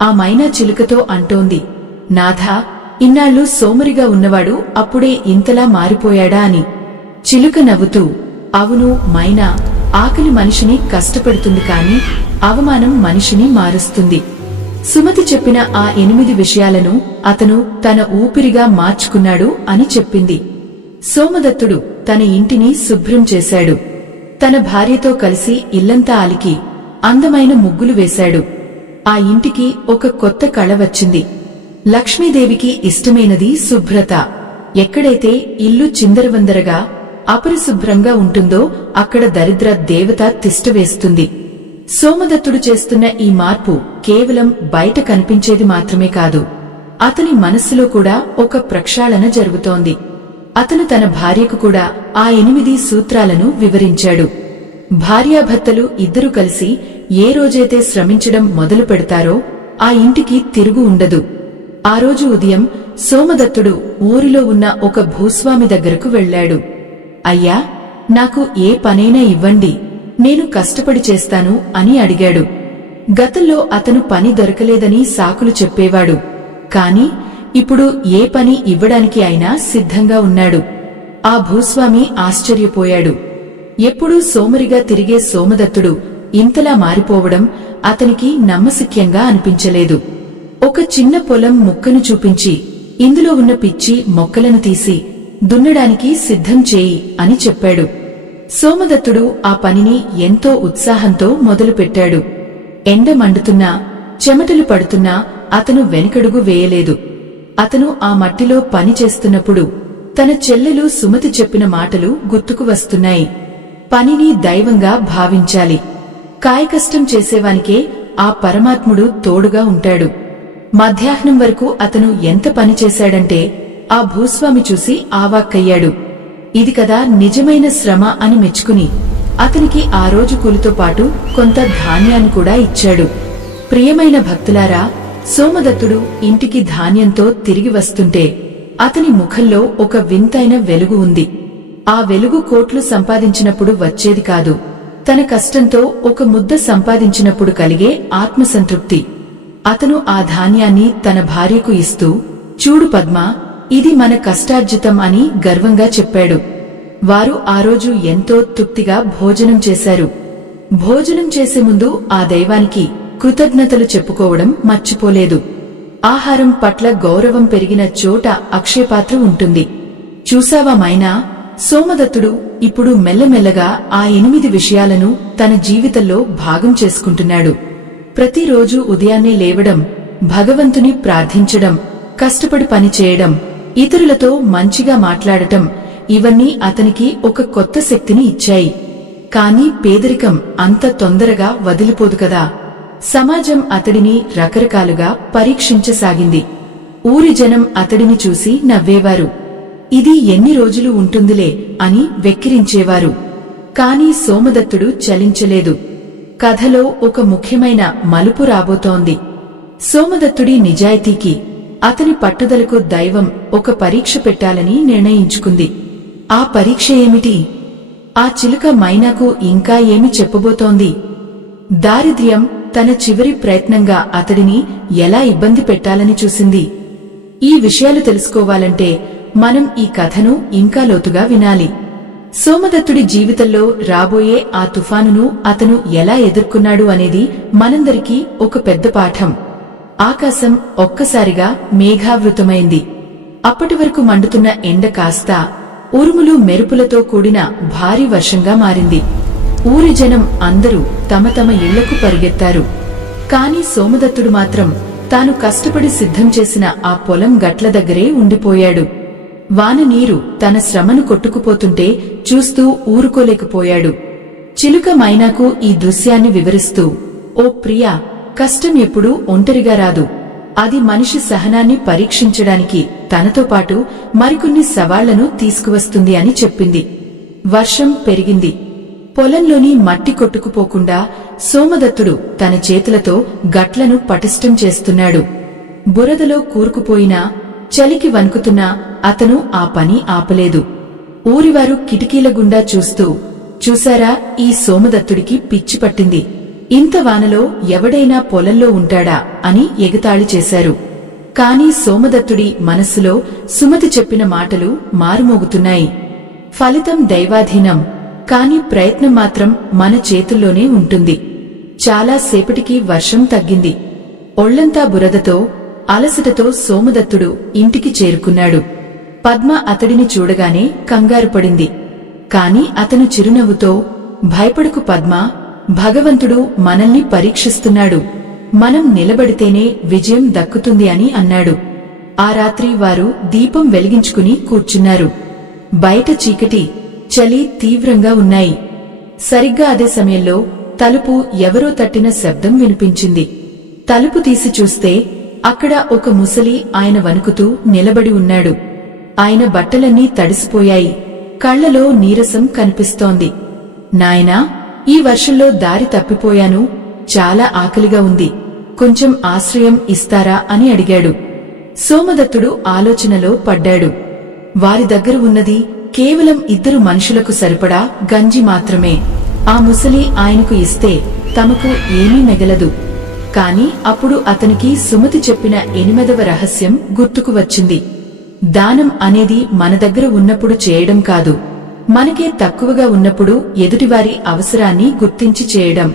ఆ మైనా చిలుకతో అంటోంది, నాథా, ఇన్నాళ్లు సోమరిగా ఉన్నవాడు అప్పుడే ఇంతలా మారిపోయాడా అని. చిలుక నవ్వుతూ, అవును మైనా, ఆకలి మనిషిని కష్టపెడుతుంది కాని అవమానం మనిషిని మారుస్తుంది. సుమతి చెప్పిన ఆ 8 విషయాలను అతను తన ఊపిరిగా మార్చుకున్నాడు అని చెప్పింది. సోమదత్తుడు తన ఇంటిని శుభ్రం చేశాడు. తన భార్యతో కలిసి ఇల్లంతా అలికి అందమైన ముగ్గులు వేశాడు. ఆ ఇంటికి ఒక కొత్త కళ వచ్చింది. లక్ష్మీదేవికి ఇష్టమైనది శుభ్రత. ఎక్కడైతే ఇల్లు చిందరవందరగా, అపరిశుభ్రంగా ఉంటుందో అక్కడ దరిద్ర దేవత తిష్టవేస్తుంది. సోమదత్తుడు చేస్తున్న ఈ మార్పు కేవలం బయట కనిపించేది మాత్రమే కాదు, అతని మనస్సులో కూడా ఒక ప్రక్షాళన జరుగుతోంది. అతను తన భార్యకు కూడా ఆ 8 సూత్రాలను వివరించాడు. భార్యాభర్తలు ఇద్దరూ కలిసి ఏ రోజైతే శ్రమించడం మొదలు పెడతారో ఆ ఇంటికి తిరుగు ఉండదు. ఆ రోజు ఉదయం సోమదత్తుడు ఊరిలో ఉన్న ఒక భూస్వామి దగ్గరకు వెళ్లాడు. అయ్యా, నాకు ఏ పనైనా ఇవ్వండి, నేను కష్టపడి చేస్తాను అని అడిగాడు. గతంలో అతను పని దొరకలేదని సాకులు చెప్పేవాడు. కాని ఇప్పుడు ఏ పని ఇవ్వడానికి అయినా సిద్ధంగా ఉన్నాడు. ఆ భూస్వామి ఆశ్చర్యపోయాడు. ఎప్పుడూ సోమరిగా తిరిగే సోమదత్తుడు ఇంతలా మారిపోవడం అతనికి నమ్మశక్యంగా అనిపించలేదు. ఒక చిన్న పొలం ముక్కను చూపించి ఇందులో ఉన్న పిచ్చి మొక్కలను తీసి దున్నడానికి సిద్ధం చేయి అని చెప్పాడు. సోమదత్తుడు ఆ పనిని ఎంతో ఉత్సాహంతో మొదలుపెట్టాడు. ఎండ మండుతున్నా, చెమటలు పడుతున్నా అతను వెనుకడుగు వేయలేదు. అతను ఆ మట్టిలో పని చేస్తున్నప్పుడు తన చెల్లెలు సుమతి చెప్పిన మాటలు గుర్తుకు వస్తున్నాయి. పనిని దైవంగా భావించాలి. కాయకష్టం చేసేవానికే ఆ పరమాత్ముడు తోడుగా ఉంటాడు. మధ్యాహ్నం వరకు అతను ఎంత పని చేశాడంటే ఆ భూస్వామి చూసి ఆవాక్కయ్యాడు. ఇది కదా నిజమైన శ్రమ అని మెచ్చుకుని అతనికి ఆ రోజు కూలితో పాటు కొంత ధాన్యాన్ని కూడా ఇచ్చాడు. ప్రియమైన భక్తులారా, సోమదత్తుడు ఇంటికి ధాన్యంతో తిరిగి వస్తుంటే అతని ముఖంలో ఒక వింతైన వెలుగు ఉంది. ఆ వెలుగు కోట్లు సంపాదించినప్పుడు వచ్చేది కాదు, తన కష్టంతో ఒక ముద్ద సంపాదించినప్పుడు కలిగే ఆత్మసంతృప్తి. అతను ఆ ధాన్యాన్ని తన భార్యకు ఇస్తూ, చూడు పద్మా, ఇది మన కష్టార్జితం అని గర్వంగా చెప్పాడు. వారు ఆ రోజు ఎంతో తృప్తిగా భోజనం చేశారు. భోజనం చేసే ముందు ఆ దైవానికి కృతజ్ఞతలు చెప్పుకోవడం మర్చిపోలేదు. ఆహారం పట్ల గౌరవం పెరిగిన చోట అక్షయపాత్ర ఉంటుంది. చూసావా మైనా, సోమదత్తుడు ఇప్పుడు మెల్లమెల్లగా ఆ 8 విషయాలను తన జీవితంలో భాగం చేసుకుంటున్నాడు. ప్రతిరోజు ఉదయాన్నే లేవడం, భగవంతుని ప్రార్థించడం, కష్టపడి పనిచేయడం, ఇతరులతో మంచిగా మాట్లాడటం, ఇవన్నీ అతనికి ఒక కొత్త శక్తిని ఇచ్చాయి. కాని పేదరికం అంత తొందరగా వదిలిపోదు కదా. సమాజం అతడిని రకరకాలుగా పరీక్షించసాగింది. ఊరి జనం అతడిని చూసి నవ్వేవారు. ఇది ఎన్ని రోజులు ఉంటుందిలే అని వెక్కిరించేవారు. కాని సోమదత్తుడు చలించలేదు. కథలో ఒక ముఖ్యమైన మలుపు రాబోతోంది. సోమదత్తుడి నిజాయితీకి, అతని పట్టుదలకు దైవం ఒక పరీక్ష పెట్టాలని నిర్ణయించుకుంది. ఆ పరీక్ష ఏమిటి? ఆ చిలుక మైనాకు ఇంకా ఏమి చెప్పబోతోంది? దారిద్ర్యం తన చివరి ప్రయత్నంగా అతడిని ఎలా ఇబ్బంది పెట్టాలని చూసింది? ఈ విషయాలు తెలుసుకోవాలంటే మనం ఈ కథను ఇంకా లోతుగా వినాలి. సోమదత్తుడి జీవితంలో రాబోయే ఆ తుఫానును అతను ఎలా ఎదుర్కొన్నాడు అనేది మనందరికీ ఒక పెద్ద పాఠం. ఆకాశం ఒక్కసారిగా మేఘావృతమైంది. అప్పటివరకు మండుతున్న ఎండ కాస్త ఉరుములు మెరుపులతో కూడిన భారీ వర్షంగా మారింది. ఊరి జనం అందరూ తమ తమ ఇళ్లకు పరిగెత్తారు. కాని సోమదత్తుడు మాత్రం తాను కష్టపడి సిద్ధం చేసిన ఆ పొలం గట్ల దగ్గరే ఉండిపోయాడు. వాన నీరు తన శ్రమను కొట్టుకుపోతుంటే చూస్తూ ఊరుకోలేకపోయాడు. చిలుక మైనాకు ఈ దృశ్యాన్ని వివరిస్తూ, ఓ ప్రియా, కష్టం ఎప్పుడూ ఒంటరిగా రాదు. అది మనిషి సహనాన్ని పరీక్షించడానికి తనతో పాటు మరికొన్ని సవాళ్లను తీసుకువస్తుంది అని చెప్పింది. వర్షం పెరిగింది. పొలంలోని మట్టి కొట్టుకుపోకుండా సోమదత్తుడు తన చేతులతో గట్లను పటిష్టం చేస్తున్నాడు. బురదలో కూరుకుపోయినా, చలికి వణుకుతున్నా అతను ఆ పని ఆపలేదు. ఊరివారు కిటికీల గుండా చూస్తూ, చూశారా, ఈ సోమదత్తుడికి పిచ్చి పట్టింది, ఇంత వానలో ఎవడైనా పొలంలో ఉంటాడా అని ఎగతాళి చేశారు. కాని సోమదత్తుడి మనస్సులో సుమతి చెప్పిన మాటలు మారుమోగుతున్నాయి. ఫలితం దైవాధీనం, కాని ప్రయత్నం మాత్రం మన చేతుల్లోనే ఉంటుంది. చాలా సేపటికి వర్షం తగ్గింది. ఒళ్లంతా బురదతో, అలసటతో సోమదత్తుడు ఇంటికి చేరుకున్నాడు. పద్మ అతడిని చూడగానే కంగారు పడింది. కాని అతను చిరునవ్వుతో, భయపడకు పద్మా, భగవంతుడు మనల్ని పరీక్షిస్తున్నాడు, మనం నిలబడితేనే విజయం దక్కుతుంది అని అన్నాడు. ఆ రాత్రి వారు దీపం వెలిగించుకుని కూర్చున్నారు. బయట చీకటి, చలి తీవ్రంగా ఉన్నాయి. సరిగ్గా అదే సమయంలో తలుపు ఎవరో తట్టిన శబ్దం వినిపించింది. తలుపు తీసి చూస్తే అక్కడ ఒక ముసలి ఆయన వణుకుతూ నిలబడి ఉన్నాడు. ఆయన బట్టలన్నీ తడిసిపోయాయి. కళ్లలో నీరసం కనిపిస్తోంది. నాయనా, ఈ వర్షంలో దారి తప్పిపోయాను, చాలా ఆకలిగా ఉంది, కొంచెం ఆశ్రయం ఇస్తారా అని అడిగాడు. సోమదత్తుడు ఆలోచనలో పడ్డాడు. వారి దగ్గర ఉన్నది కేవలం 2 మనుషులకు సరిపడా గంజి మాత్రమే. ఆ ముసలి ఆయనకు ఇస్తే తమకు ఏమీ మిగలదు. కాని అప్పుడు అతనికి సుమతి చెప్పిన 8వ రహస్యం గుర్తుకు వచ్చింది. దానం అనేది మన దగ్గర ఉన్నప్పుడు చేయడం కాదు, మనకే తక్కువగా ఉన్నప్పుడు ఎదుటివారి అవసరాన్ని గుర్తించి చేయడం.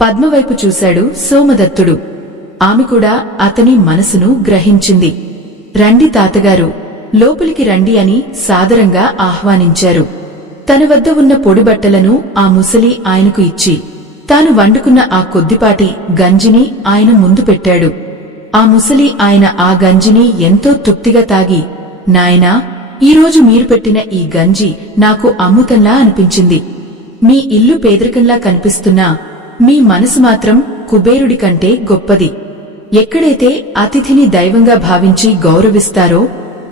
పద్మవైపు చూశాడు సోమదత్తుడు. ఆమె కూడా అతని మనసును గ్రహించింది. రండి తాతగారు, లోపలికి రండి అని సాదరంగా ఆహ్వానించారు. తన వద్ద ఉన్న పొడిబట్టలను ఆ ముసలి ఆయనకు ఇచ్చి తాను వండుకున్న ఆ కొద్దిపాటి గంజిని ఆయన ముందు పెట్టాడు. ఆ ముసలి ఆయన ఆ గంజిని ఎంతో తృప్తిగా తాగి, నాయనా, ఈరోజు మీరు పెట్టిన ఈ గంజి నాకు అమృతంలా అనిపించింది. మీ ఇల్లు పేదరికంలా కనిపిస్తున్నా మీ మనసు మాత్రం కుబేరుడి కంటే గొప్పది. ఎక్కడైతే అతిథిని దైవంగా భావించి గౌరవిస్తారో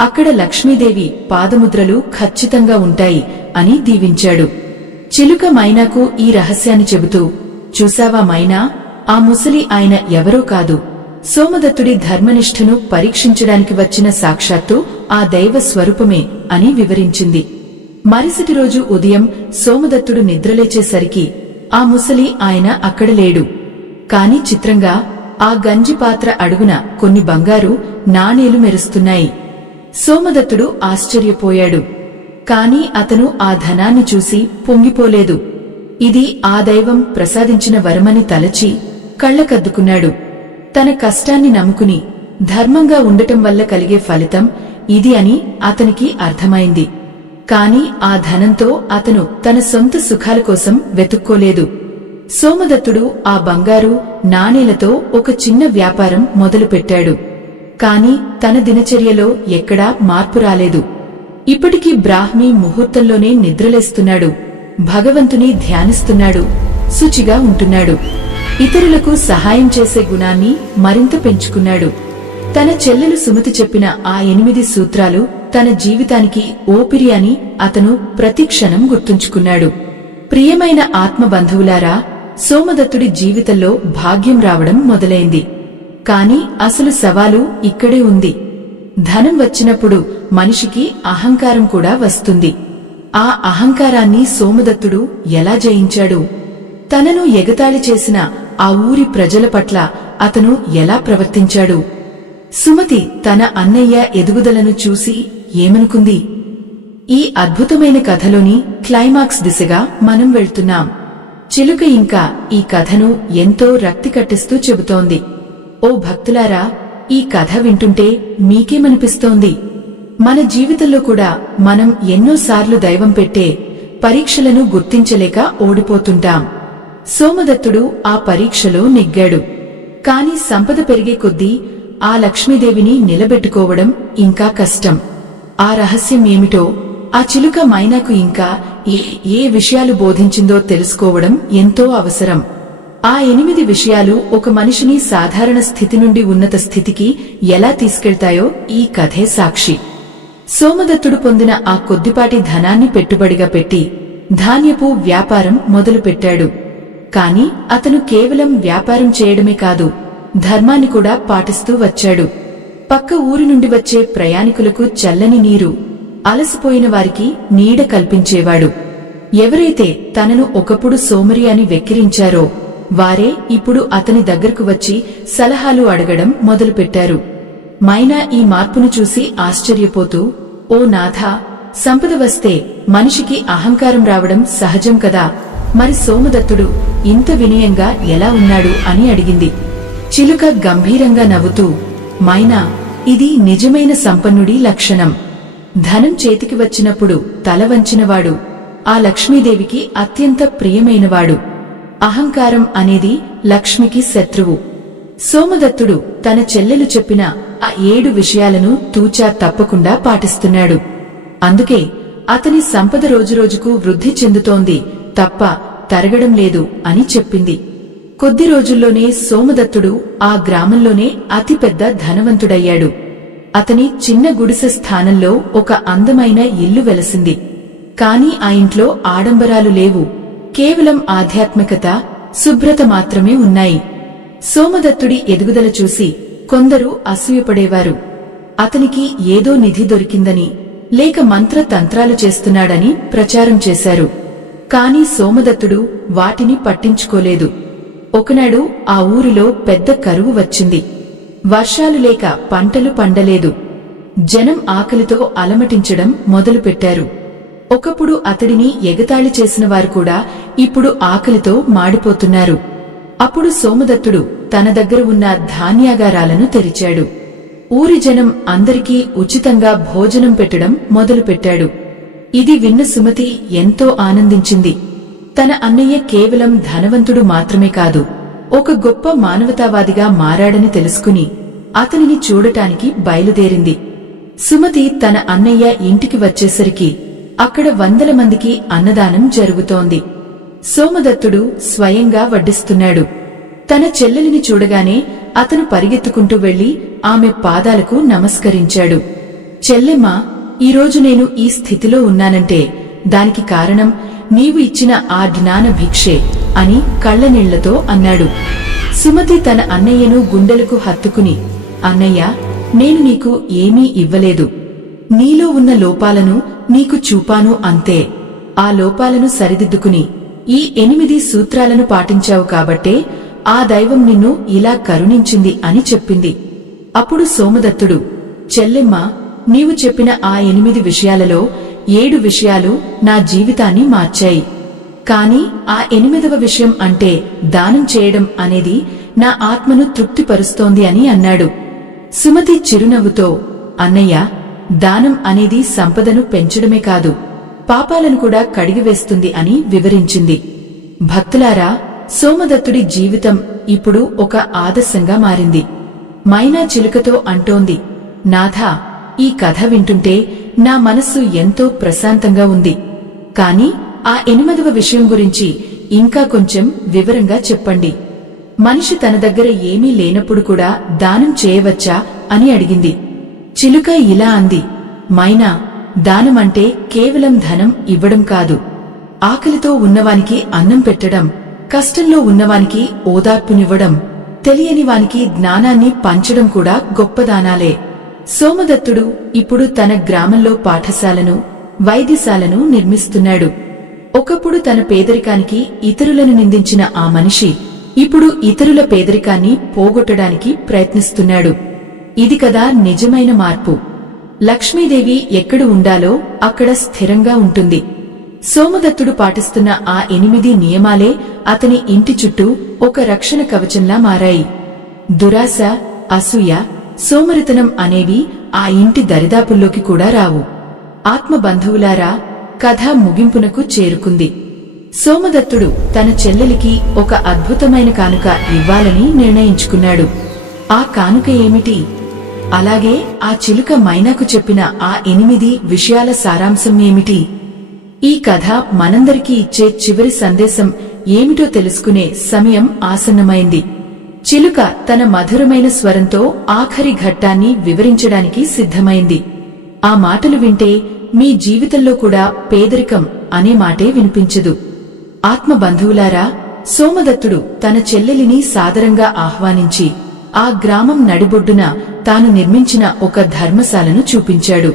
అక్కడ లక్ష్మీదేవి పాదముద్రలు ఖచ్చితంగా ఉంటాయి అని దీవించాడు. చిలుక మైనాకు ఈ రహస్యాన్ని చెబుతూ, చూసావా మైనా, ఆ ముసలి ఆయన ఎవరో కాదు, సోమదత్తుడి ధర్మనిష్ఠను పరీక్షించడానికి వచ్చిన సాక్షాత్తు ఆ దైవ స్వరూపమే అని వివరించింది. మరుసటి రోజు ఉదయం సోమదత్తుడు నిద్రలేచేసరికి ఆ ముసలి ఆయన అక్కడ లేడు. కాని చిత్రంగా ఆ గంజి పాత్ర అడుగున కొన్ని బంగారు నాణేలు మెరుస్తున్నాయి. సోమదత్తుడు ఆశ్చర్యపోయాడు. కాని అతను ఆ ధనాన్ని చూసి పొంగిపోలేదు. ఇది ఆ దైవం ప్రసాదించిన వరమని తలచి కళ్లకద్దుకున్నాడు. తన కష్టాన్ని నమ్ముకుని ధర్మంగా ఉండటం వల్ల కలిగే ఫలితం ఇది అని అతనికి అర్థమైంది. కాని ఆ ధనంతో అతను తన సొంత సుఖాల కోసం వెతుక్కోలేదు. సోమదత్తుడు ఆ బంగారు నాణేలతో ఒక చిన్న వ్యాపారం మొదలుపెట్టాడు. కాని తన దినచర్యలో ఎక్కడా మార్పు రాలేదు. ఇప్పటికీ బ్రాహ్మీ ముహూర్తంలోనే నిద్రలేస్తున్నాడు, భగవంతుని ధ్యానిస్తున్నాడు, శుచిగా ఉంటున్నాడు. ఇతరులకు సహాయం చేసే గుణాన్ని మరింత పెంచుకున్నాడు. తన చెల్లెలు సుమతి చెప్పిన ఆ 8 సూత్రాలు తన జీవితానికి ఓపిరి అని అతను ప్రతిక్షణం గుర్తుంచుకున్నాడు. ప్రియమైన ఆత్మబంధువులారా, సోమదత్తుడి జీవితంలో భాగ్యం రావడం మొదలైంది. కాని అసలు సవాలు ఇక్కడే ఉంది. ధనం వచ్చినప్పుడు మనిషికి అహంకారం కూడా వస్తుంది. ఆ అహంకారాన్ని సోమదత్తుడు ఎలా జయించాడు? తనను ఎగతాళి చేసిన ఆ ఊరి ప్రజల పట్ల అతను ఎలా ప్రవర్తించాడు? సుమతి తన అన్నయ్య ఎదుగుదలను చూసి ఏమనుకుంది? ఈ అద్భుతమైన కథలోని క్లైమాక్స్ దిశగా మనం వెళ్తున్నాం. చిలుక ఇంకా ఈ కథను ఎంతో రక్తి కట్టిస్తూ చెబుతోంది. ఓ భక్తులారా, ఈ కథ వింటుంటే మీకేమనిపిస్తోంది? మన జీవితంలో కూడా మనం ఎన్నోసార్లు దైవం పెట్టే పరీక్షలను గుర్తించలేక ఓడిపోతుంటాం. సోమదత్తుడు ఆ పరీక్షలో నెగ్గాడు. కాని సంపద పెరిగే కొద్దీ ఆ లక్ష్మీదేవిని నిలబెట్టుకోవడం ఇంకా కష్టం. ఆ రహస్యం ఏమిటో ఆ చిలుక మైనాకు ఇంకా ఏ విషయాలు బోధించిందో తెలుసుకోవడం ఎంతో అవసరం. ఆ 8 విషయాలు ఒక మనిషిని సాధారణ స్థితి నుండి ఉన్నత స్థితికి ఎలా తీసుకెళ్తాయో ఈ కథే సాక్షి. సోమదత్తుడు పొందిన ఆ కొద్దిపాటి ధనాన్ని పెట్టుబడిగా పెట్టి ధాన్యపు వ్యాపారం మొదలుపెట్టాడు. కాని అతను కేవలం వ్యాపారం చేయడమే కాదు, ధర్మాన్ని కూడా పాటిస్తూ వచ్చాడు. పక్క ఊరి నుండి వచ్చే ప్రయాణికులకు చల్లని నీరు, అలసిపోయిన వారికి నీడ కల్పించేవాడు. ఎవరైతే తనను ఒకప్పుడు సోమరి అని వెక్కిరించారో వారే ఇప్పుడు అతని దగ్గరకు వచ్చి సలహాలు అడగడం మొదలుపెట్టారు. మైనా ఈ మార్పును చూసి ఆశ్చర్యపోతూ, ఓ నాథా, సంపద వస్తే మనిషికి అహంకారం రావడం సహజం కదా, మరి సోమదత్తుడు ఇంత వినయంగా ఎలా ఉన్నాడు అని అడిగింది. చిలుక గంభీరంగా నవ్వుతూ, మైనా, ఇది నిజమైన సంపన్నుడి లక్షణం. ధనం చేతికి వచ్చినప్పుడు తల వంచినవాడు ఆ లక్ష్మీదేవికి అత్యంత ప్రియమైనవాడు. అహంకారం అనేది లక్ష్మికి శత్రువు. సోమదత్తుడు తన చెల్లెలు చెప్పిన ఆ 7 విషయాలను తూచా తప్పకుండా పాటిస్తున్నాడు. అందుకే అతని సంపద రోజురోజుకు వృద్ధి చెందుతోంది తప్ప తరగడం లేదు అని చెప్పింది. కొద్ది రోజుల్లోనే సోమదత్తుడు ఆ గ్రామంలోనే అతిపెద్ద ధనవంతుడయ్యాడు. అతని చిన్న గుడిసె స్థానంలో ఒక అందమైన ఇల్లు వెలసింది. కాని ఆ ఇంట్లో ఆడంబరాలు లేవు. కేవలం ఆధ్యాత్మికత, శుభ్రత మాత్రమే ఉన్నాయి. సోమదత్తుడి ఎదుగుదల చూసి కొందరు అసూయపడేవారు. అతనికి ఏదో నిధి దొరికిందని, లేక మంత్ర తంత్రాలు చేస్తున్నాడని ప్రచారం చేశారు. కాని సోమదత్తుడు వాటిని పట్టించుకోలేదు. ఒకనాడు ఆ ఊరిలో పెద్ద కరువు వచ్చింది. వర్షాలు లేక పంటలు పండలేదు. జనం ఆకలితో అలమటించడం మొదలుపెట్టారు. ఒకప్పుడు అతడిని ఎగతాళి చేసిన వారు కూడా ఇప్పుడు ఆకలితో మాడిపోతున్నారు. అప్పుడు సోమదత్తుడు తన దగ్గర ఉన్న ధాన్యాగారాలను తెరిచాడు. ఊరి జనం అందరికీ ఉచితంగా భోజనం పెట్టడం మొదలుపెట్టాడు. ఇది విన్న సుమతి ఎంతో ఆనందించింది. తన అన్నయ్య కేవలం ధనవంతుడు మాత్రమే కాదు, ఒక గొప్ప మానవతావాదిగా మారాడని తెలుసుకుని అతనిని చూడటానికి బయలుదేరింది. సుమతి తన అన్నయ్య ఇంటికి వచ్చేసరికి అక్కడ వందల మందికి అన్నదానం జరుగుతోంది. సోమదత్తుడు స్వయంగా వడ్డిస్తున్నాడు. తన చెల్లెలిని చూడగానే అతను పరిగెత్తుకుంటూ వెళ్లి ఆమె పాదాలకు నమస్కరించాడు. చెల్లెమ్మా, ఈరోజు నేను ఈ స్థితిలో ఉన్నానంటే దానికి కారణం నీవు ఇచ్చిన ఆ జ్ఞాన భిక్షే అని కళ్లనీళ్లతో అన్నాడు. సుమతి తన అన్నయ్యను గుండెలకు హత్తుకుని, అన్నయ్య, నేను నీకు ఏమీ ఇవ్వలేదు. నీలో ఉన్న లోపాలను నీకు చూపాను అంతే. ఆ లోపాలను సరిదిద్దుకుని ఈ 8 సూత్రాలను పాటించావు కాబట్టే ఆ దైవం నిన్ను ఇలా కరుణించింది అని చెప్పింది. అప్పుడు సోమదత్తుడు, చెల్లెమ్మ, నీవు చెప్పిన ఆ 8 విషయాలలో 7 విషయాలు నా జీవితాన్ని మార్చాయి. కాని ఆ 8వ విషయం అంటే దానం చేయడం అనేది నా ఆత్మను తృప్తిపరుస్తోంది అని అన్నాడు. సుమతి చిరునవ్వుతో, అన్నయ్య, దానం అనేది సంపదను పెంచడమే కాదు, పాపాలను కూడా కడిగివేస్తుంది అని వివరించింది. భక్తులారా, సోమదత్తుడి జీవితం ఇప్పుడు ఒక ఆదర్శంగా మారింది. మైనా చిలుకతో అంటోంది, నాథా, ఈ కథ వింటుంటే నా మనస్సు ఎంతో ప్రశాంతంగా ఉంది. కాని ఆ 8వ విషయం గురించి ఇంకా కొంచెం వివరంగా చెప్పండి. మనిషి తన దగ్గర ఏమీ లేనప్పుడు కూడా దానం చేయవచ్చా అని అడిగింది. చిలుక ఇలా అంది, మైనా, దానమంటే కేవలం ధనం ఇవ్వడం కాదు. ఆకలితో ఉన్నవానికి అన్నం పెట్టడం, కష్టంలో ఉన్నవానికి ఓదార్పునివ్వడం, తెలియనివానికి జ్ఞానాన్ని పంచడం కూడా గొప్ప దానాలే. సోమదత్తుడు ఇప్పుడు తన గ్రామంలో పాఠశాలను, వైద్యశాలను నిర్మిస్తున్నాడు. ఒకప్పుడు తన పేదరికానికి ఇతరులను నిందించిన ఆ మనిషి ఇప్పుడు ఇతరుల పేదరికాన్ని పోగొట్టడానికి ప్రయత్నిస్తున్నాడు. ఇది కదా నిజమైన మార్పు. లక్ష్మీదేవి ఎక్కడ ఉండాలో అక్కడ స్థిరంగా ఉంటుంది. సోమదత్తుడు పాటిస్తున్న ఆ 8 నియమాలే అతని ఇంటి చుట్టూ ఒక రక్షణ కవచంలా మారాయి. దురాశ, అసూయ, సోమరితనం అనేవి ఆ ఇంటి దరిదాపుల్లోకి కూడా రావు. ఆత్మబంధువులారా, కథ ముగింపునకు చేరుకుంది. సోమదత్తుడు తన చెల్లెలికి ఒక అద్భుతమైన కానుక ఇవ్వాలని నిర్ణయించుకున్నాడు. ఆ కానుక ఏమిటి? అలాగే ఆ చిలుక మైనాకు చెప్పిన ఆ 8 విషయాల సారాంశం ఏమిటి? ఈ కథ మనందరికీ ఇచ్చే చివరి సందేశం ఏమిటో తెలుసుకునే సమయం ఆసన్నమైంది. చిలుక తన మధురమైన స్వరంతో ఆఖరి ఘట్టాన్ని వివరించడానికి సిద్ధమైంది. ఆ మాటలు వింటే మీ జీవితంలో కూడా పేదరికం అనే మాటే వినిపించదు. ఆత్మబంధువులారా, సోమదత్తుడు తన చెల్లెలిని సాదరంగా ఆహ్వానించి ఆ గ్రామం నడిబొడ్డున తాను నిర్మించిన ఒక ధర్మశాలను చూపించాడు.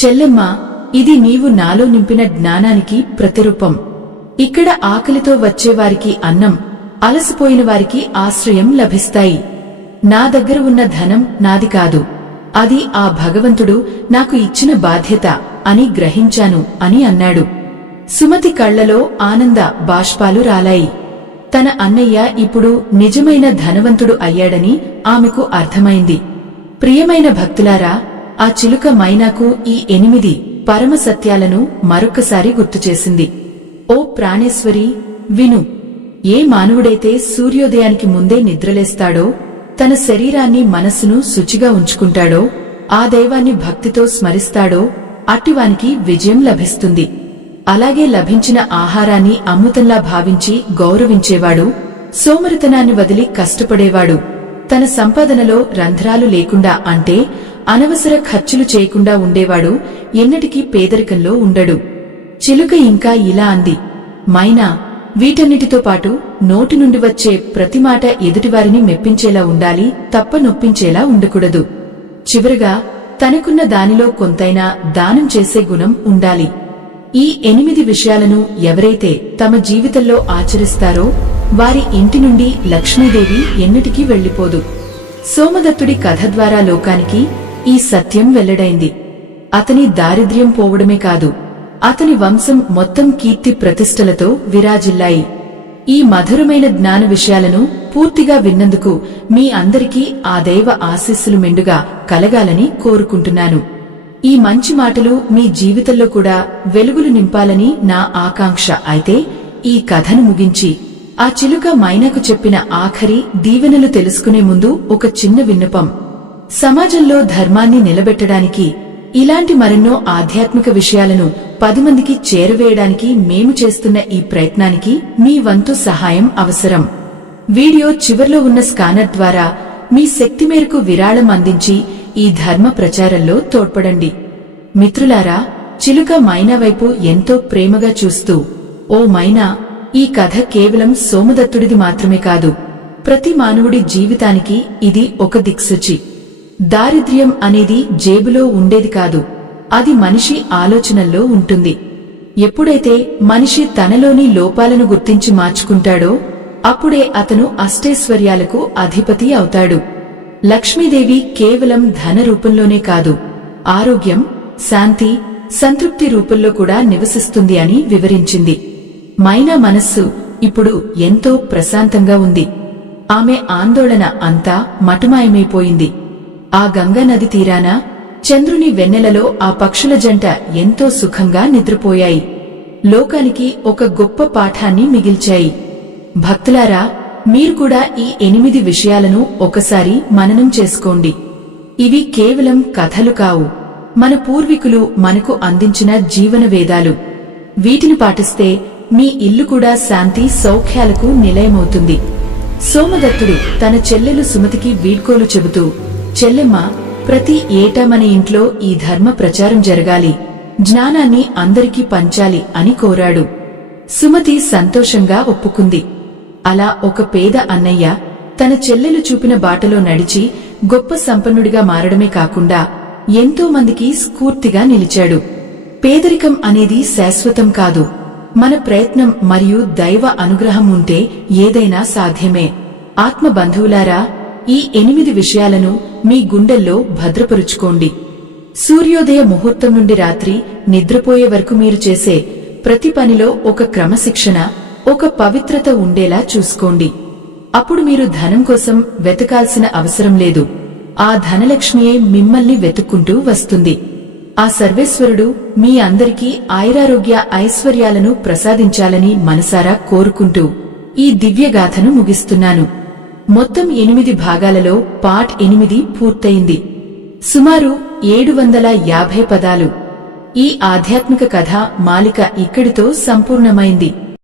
చెల్లెమ్మ, ఇది నీవు నాలో నింపిన జ్ఞానానికి ప్రతిరూపం. ఇక్కడ ఆకలితో వచ్చేవారికి అన్నం, అలసిపోయిన వారికి ఆశ్రయం లభిస్తాయి. నా దగ్గర ఉన్న ధనం నాది కాదు, అది ఆ భగవంతుడు నాకు ఇచ్చిన బాధ్యత అని గ్రహించాను అని అన్నాడు. సుమతి కళ్లలో ఆనంద బాష్పాలు రాలాయి. తన అన్నయ్య ఇప్పుడు నిజమైన ధనవంతుడు అయ్యాడని ఆమెకు అర్థమైంది. ప్రియమైన భక్తులారా, ఆ చిలుక మైనాకు ఈ 8 పరమ సత్యాలను మరొక్కసారి గుర్తుచేసింది. ఓ ప్రాణేశ్వరి, విను. ఏ మానవుడైతే సూర్యోదయానికి ముందే నిద్రలేస్తాడో, తన శరీరాన్ని మనస్సును శుచిగా ఉంచుకుంటాడో, ఆ దైవాన్ని భక్తితో స్మరిస్తాడో, అట్టివానికి విజయం లభిస్తుంది. అలాగే లభించిన ఆహారాన్ని అమృతంలా భావించి గౌరవించేవాడు, సోమరితనాన్ని వదిలి కష్టపడేవాడు, తన సంపాదనలో రంధ్రాలు లేకుండా అంటే అనవసర ఖర్చులు చేయకుండా ఉండేవాడు ఎన్నటికీ పేదరికంలో ఉండడు. చిలుక ఇంకా ఇలా అంది, మైనా, వీటన్నిటితో పాటు నోటి నుండి వచ్చే ప్రతి మాట ఎదుటివారిని మెప్పించేలా ఉండాలి, తప్ప నొప్పించేలా ఉండకూడదు. చివరగా తనకున్న దానిలో కొంతైనా దానం చేసే గుణం ఉండాలి. ఈ 8 విషయాలను ఎవరైతే తమ జీవితంలో ఆచరిస్తారో వారి ఇంటి నుండి లక్ష్మీదేవి ఎన్నటికీ వెళ్లిపోదు. సోమదత్తుడి కథ ద్వారా లోకానికి ఈ సత్యం వెల్లడైంది. అతని దారిద్ర్యం పోవడమే కాదు, అతని వంశం మొత్తం కీర్తి ప్రతిష్టలతో విరాజిల్లాయి. ఈ మధురమైన జ్ఞాన విషయాలను పూర్తిగా విన్నందుకు మీ అందరికీ ఆ దైవ ఆశీస్సులు మెండుగా కలగాలని కోరుకుంటున్నాను. ఈ మంచి మాటలు మీ జీవితంలో కూడా వెలుగులు నింపాలని నా ఆకాంక్ష. అయితే ఈ కథను ముగించి ఆ చిలుక మైనాకు చెప్పిన ఆఖరి దీవెనలు తెలుసుకునే ముందు ఒక చిన్న విన్నపం. సమాజంలో ధర్మాన్ని నిలబెట్టడానికి, ఇలాంటి మరెన్నో ఆధ్యాత్మిక విషయాలను 10 మందికి చేరవేయడానికి మేము చేస్తున్న ఈ ప్రయత్నానికి మీ వంతు సహాయం అవసరం. వీడియో చివర్లో ఉన్న స్కానర్ ద్వారా మీ శక్తి మేరకు విరాళం అందించి ఈ ధర్మ ప్రచారంలో తోడ్పడండి. మిత్రులారా, చిలుక మైనా వైపు ఎంతో ప్రేమగా చూస్తూ, ఓ మైనా, ఈ కథ కేవలం సోమదత్తుడిది మాత్రమే కాదు, ప్రతి మానవుడి జీవితానికి ఇది ఒక దిక్సూచి. దారిద్ర్యం అనేది జేబులో ఉండేది కాదు, అది మనిషి ఆలోచనల్లో ఉంటుంది. ఎప్పుడైతే మనిషి తనలోని లోపాలను గుర్తించి మార్చుకుంటాడో అప్పుడే అతను అష్టైశ్వర్యాలకు అధిపతి అవుతాడు. లక్ష్మీదేవి కేవలం ధన రూపంలోనే కాదు, ఆరోగ్యం, శాంతి, సంతృప్తి రూపంలో కూడా నివసిస్తుంది అని వివరించింది. మైనా మనస్సు ఇప్పుడు ఎంతో ప్రశాంతంగా ఉంది. ఆమె ఆందోళన అంతా మటుమాయమైపోయింది. ఆ గంగా నది తీరాన చంద్రుని వెన్నెలలో ఆ పక్షుల జంట ఎంతో సుఖంగా నిద్రపోయాయి. లోకానికి ఒక గొప్ప పాఠాన్ని మిగిల్చాయి. భక్తులారా, మీరు కూడా ఈ 8 విషయాలను ఒకసారి మననం చేసుకోండి. ఇవి కేవలం కథలు కావు, మన పూర్వీకులు మనకు అందించిన జీవన వేదాలు. వీటిని పాటిస్తే మీ ఇల్లు కూడా శాంతి సౌఖ్యాలకు నిలయమవుతుంది. సోమదత్తుడు తన చెల్లెలు సుమతికి వీడ్కోలు చెబుతూ, చెల్లెమ్మ, ప్రతి ఏటా మన ఇంట్లో ఈ ధర్మ ప్రచారం జరగాలి, జ్ఞానాన్ని అందరికీ పంచాలి అని కోరాడు. సుమతి సంతోషంగా ఒప్పుకుంది. అలా ఒక పేద అన్నయ్య తన చెల్లెలు చూపిన బాటలో నడిచి గొప్ప సంపన్నుడిగా మారడమే కాకుండా ఎంతో మందికి స్ఫూర్తిగా నిలిచాడు. పేదరికం అనేది శాశ్వతం కాదు, మన ప్రయత్నం మరియు దైవ అనుగ్రహం ఉంటే ఏదైనా సాధ్యమే. ఆత్మ బంధువులారా, ఈ 8 విషయాలను మీ గుండెల్లో భద్రపరుచుకోండి. సూర్యోదయ ముహూర్తం నుండి రాత్రి నిద్రపోయే వరకు మీరు చేసే ప్రతి పనిలో ఒక క్రమశిక్షణ, ఒక పవిత్రత ఉండేలా చూసుకోండి. అప్పుడు మీరు ధనం కోసం వెతకాల్సిన అవసరం లేదు, ఆ ధనలక్ష్మియే మిమ్మల్ని వెతుక్కుంటూ వస్తుంది. ఆ సర్వేశ్వరుడు మీ అందరికీ ఆయురారోగ్య ఐశ్వర్యాలను ప్రసాదించాలని మనసారా కోరుకుంటూ ఈ దివ్యగాథను ముగిస్తున్నాను. మొత్తం 8 భాగాలలో పార్ట్ 8 పూర్తయింది. సుమారు 750 పదాలు. ఈ ఆధ్యాత్మిక కథ మాలిక ఇక్కడితో సంపూర్ణమైంది.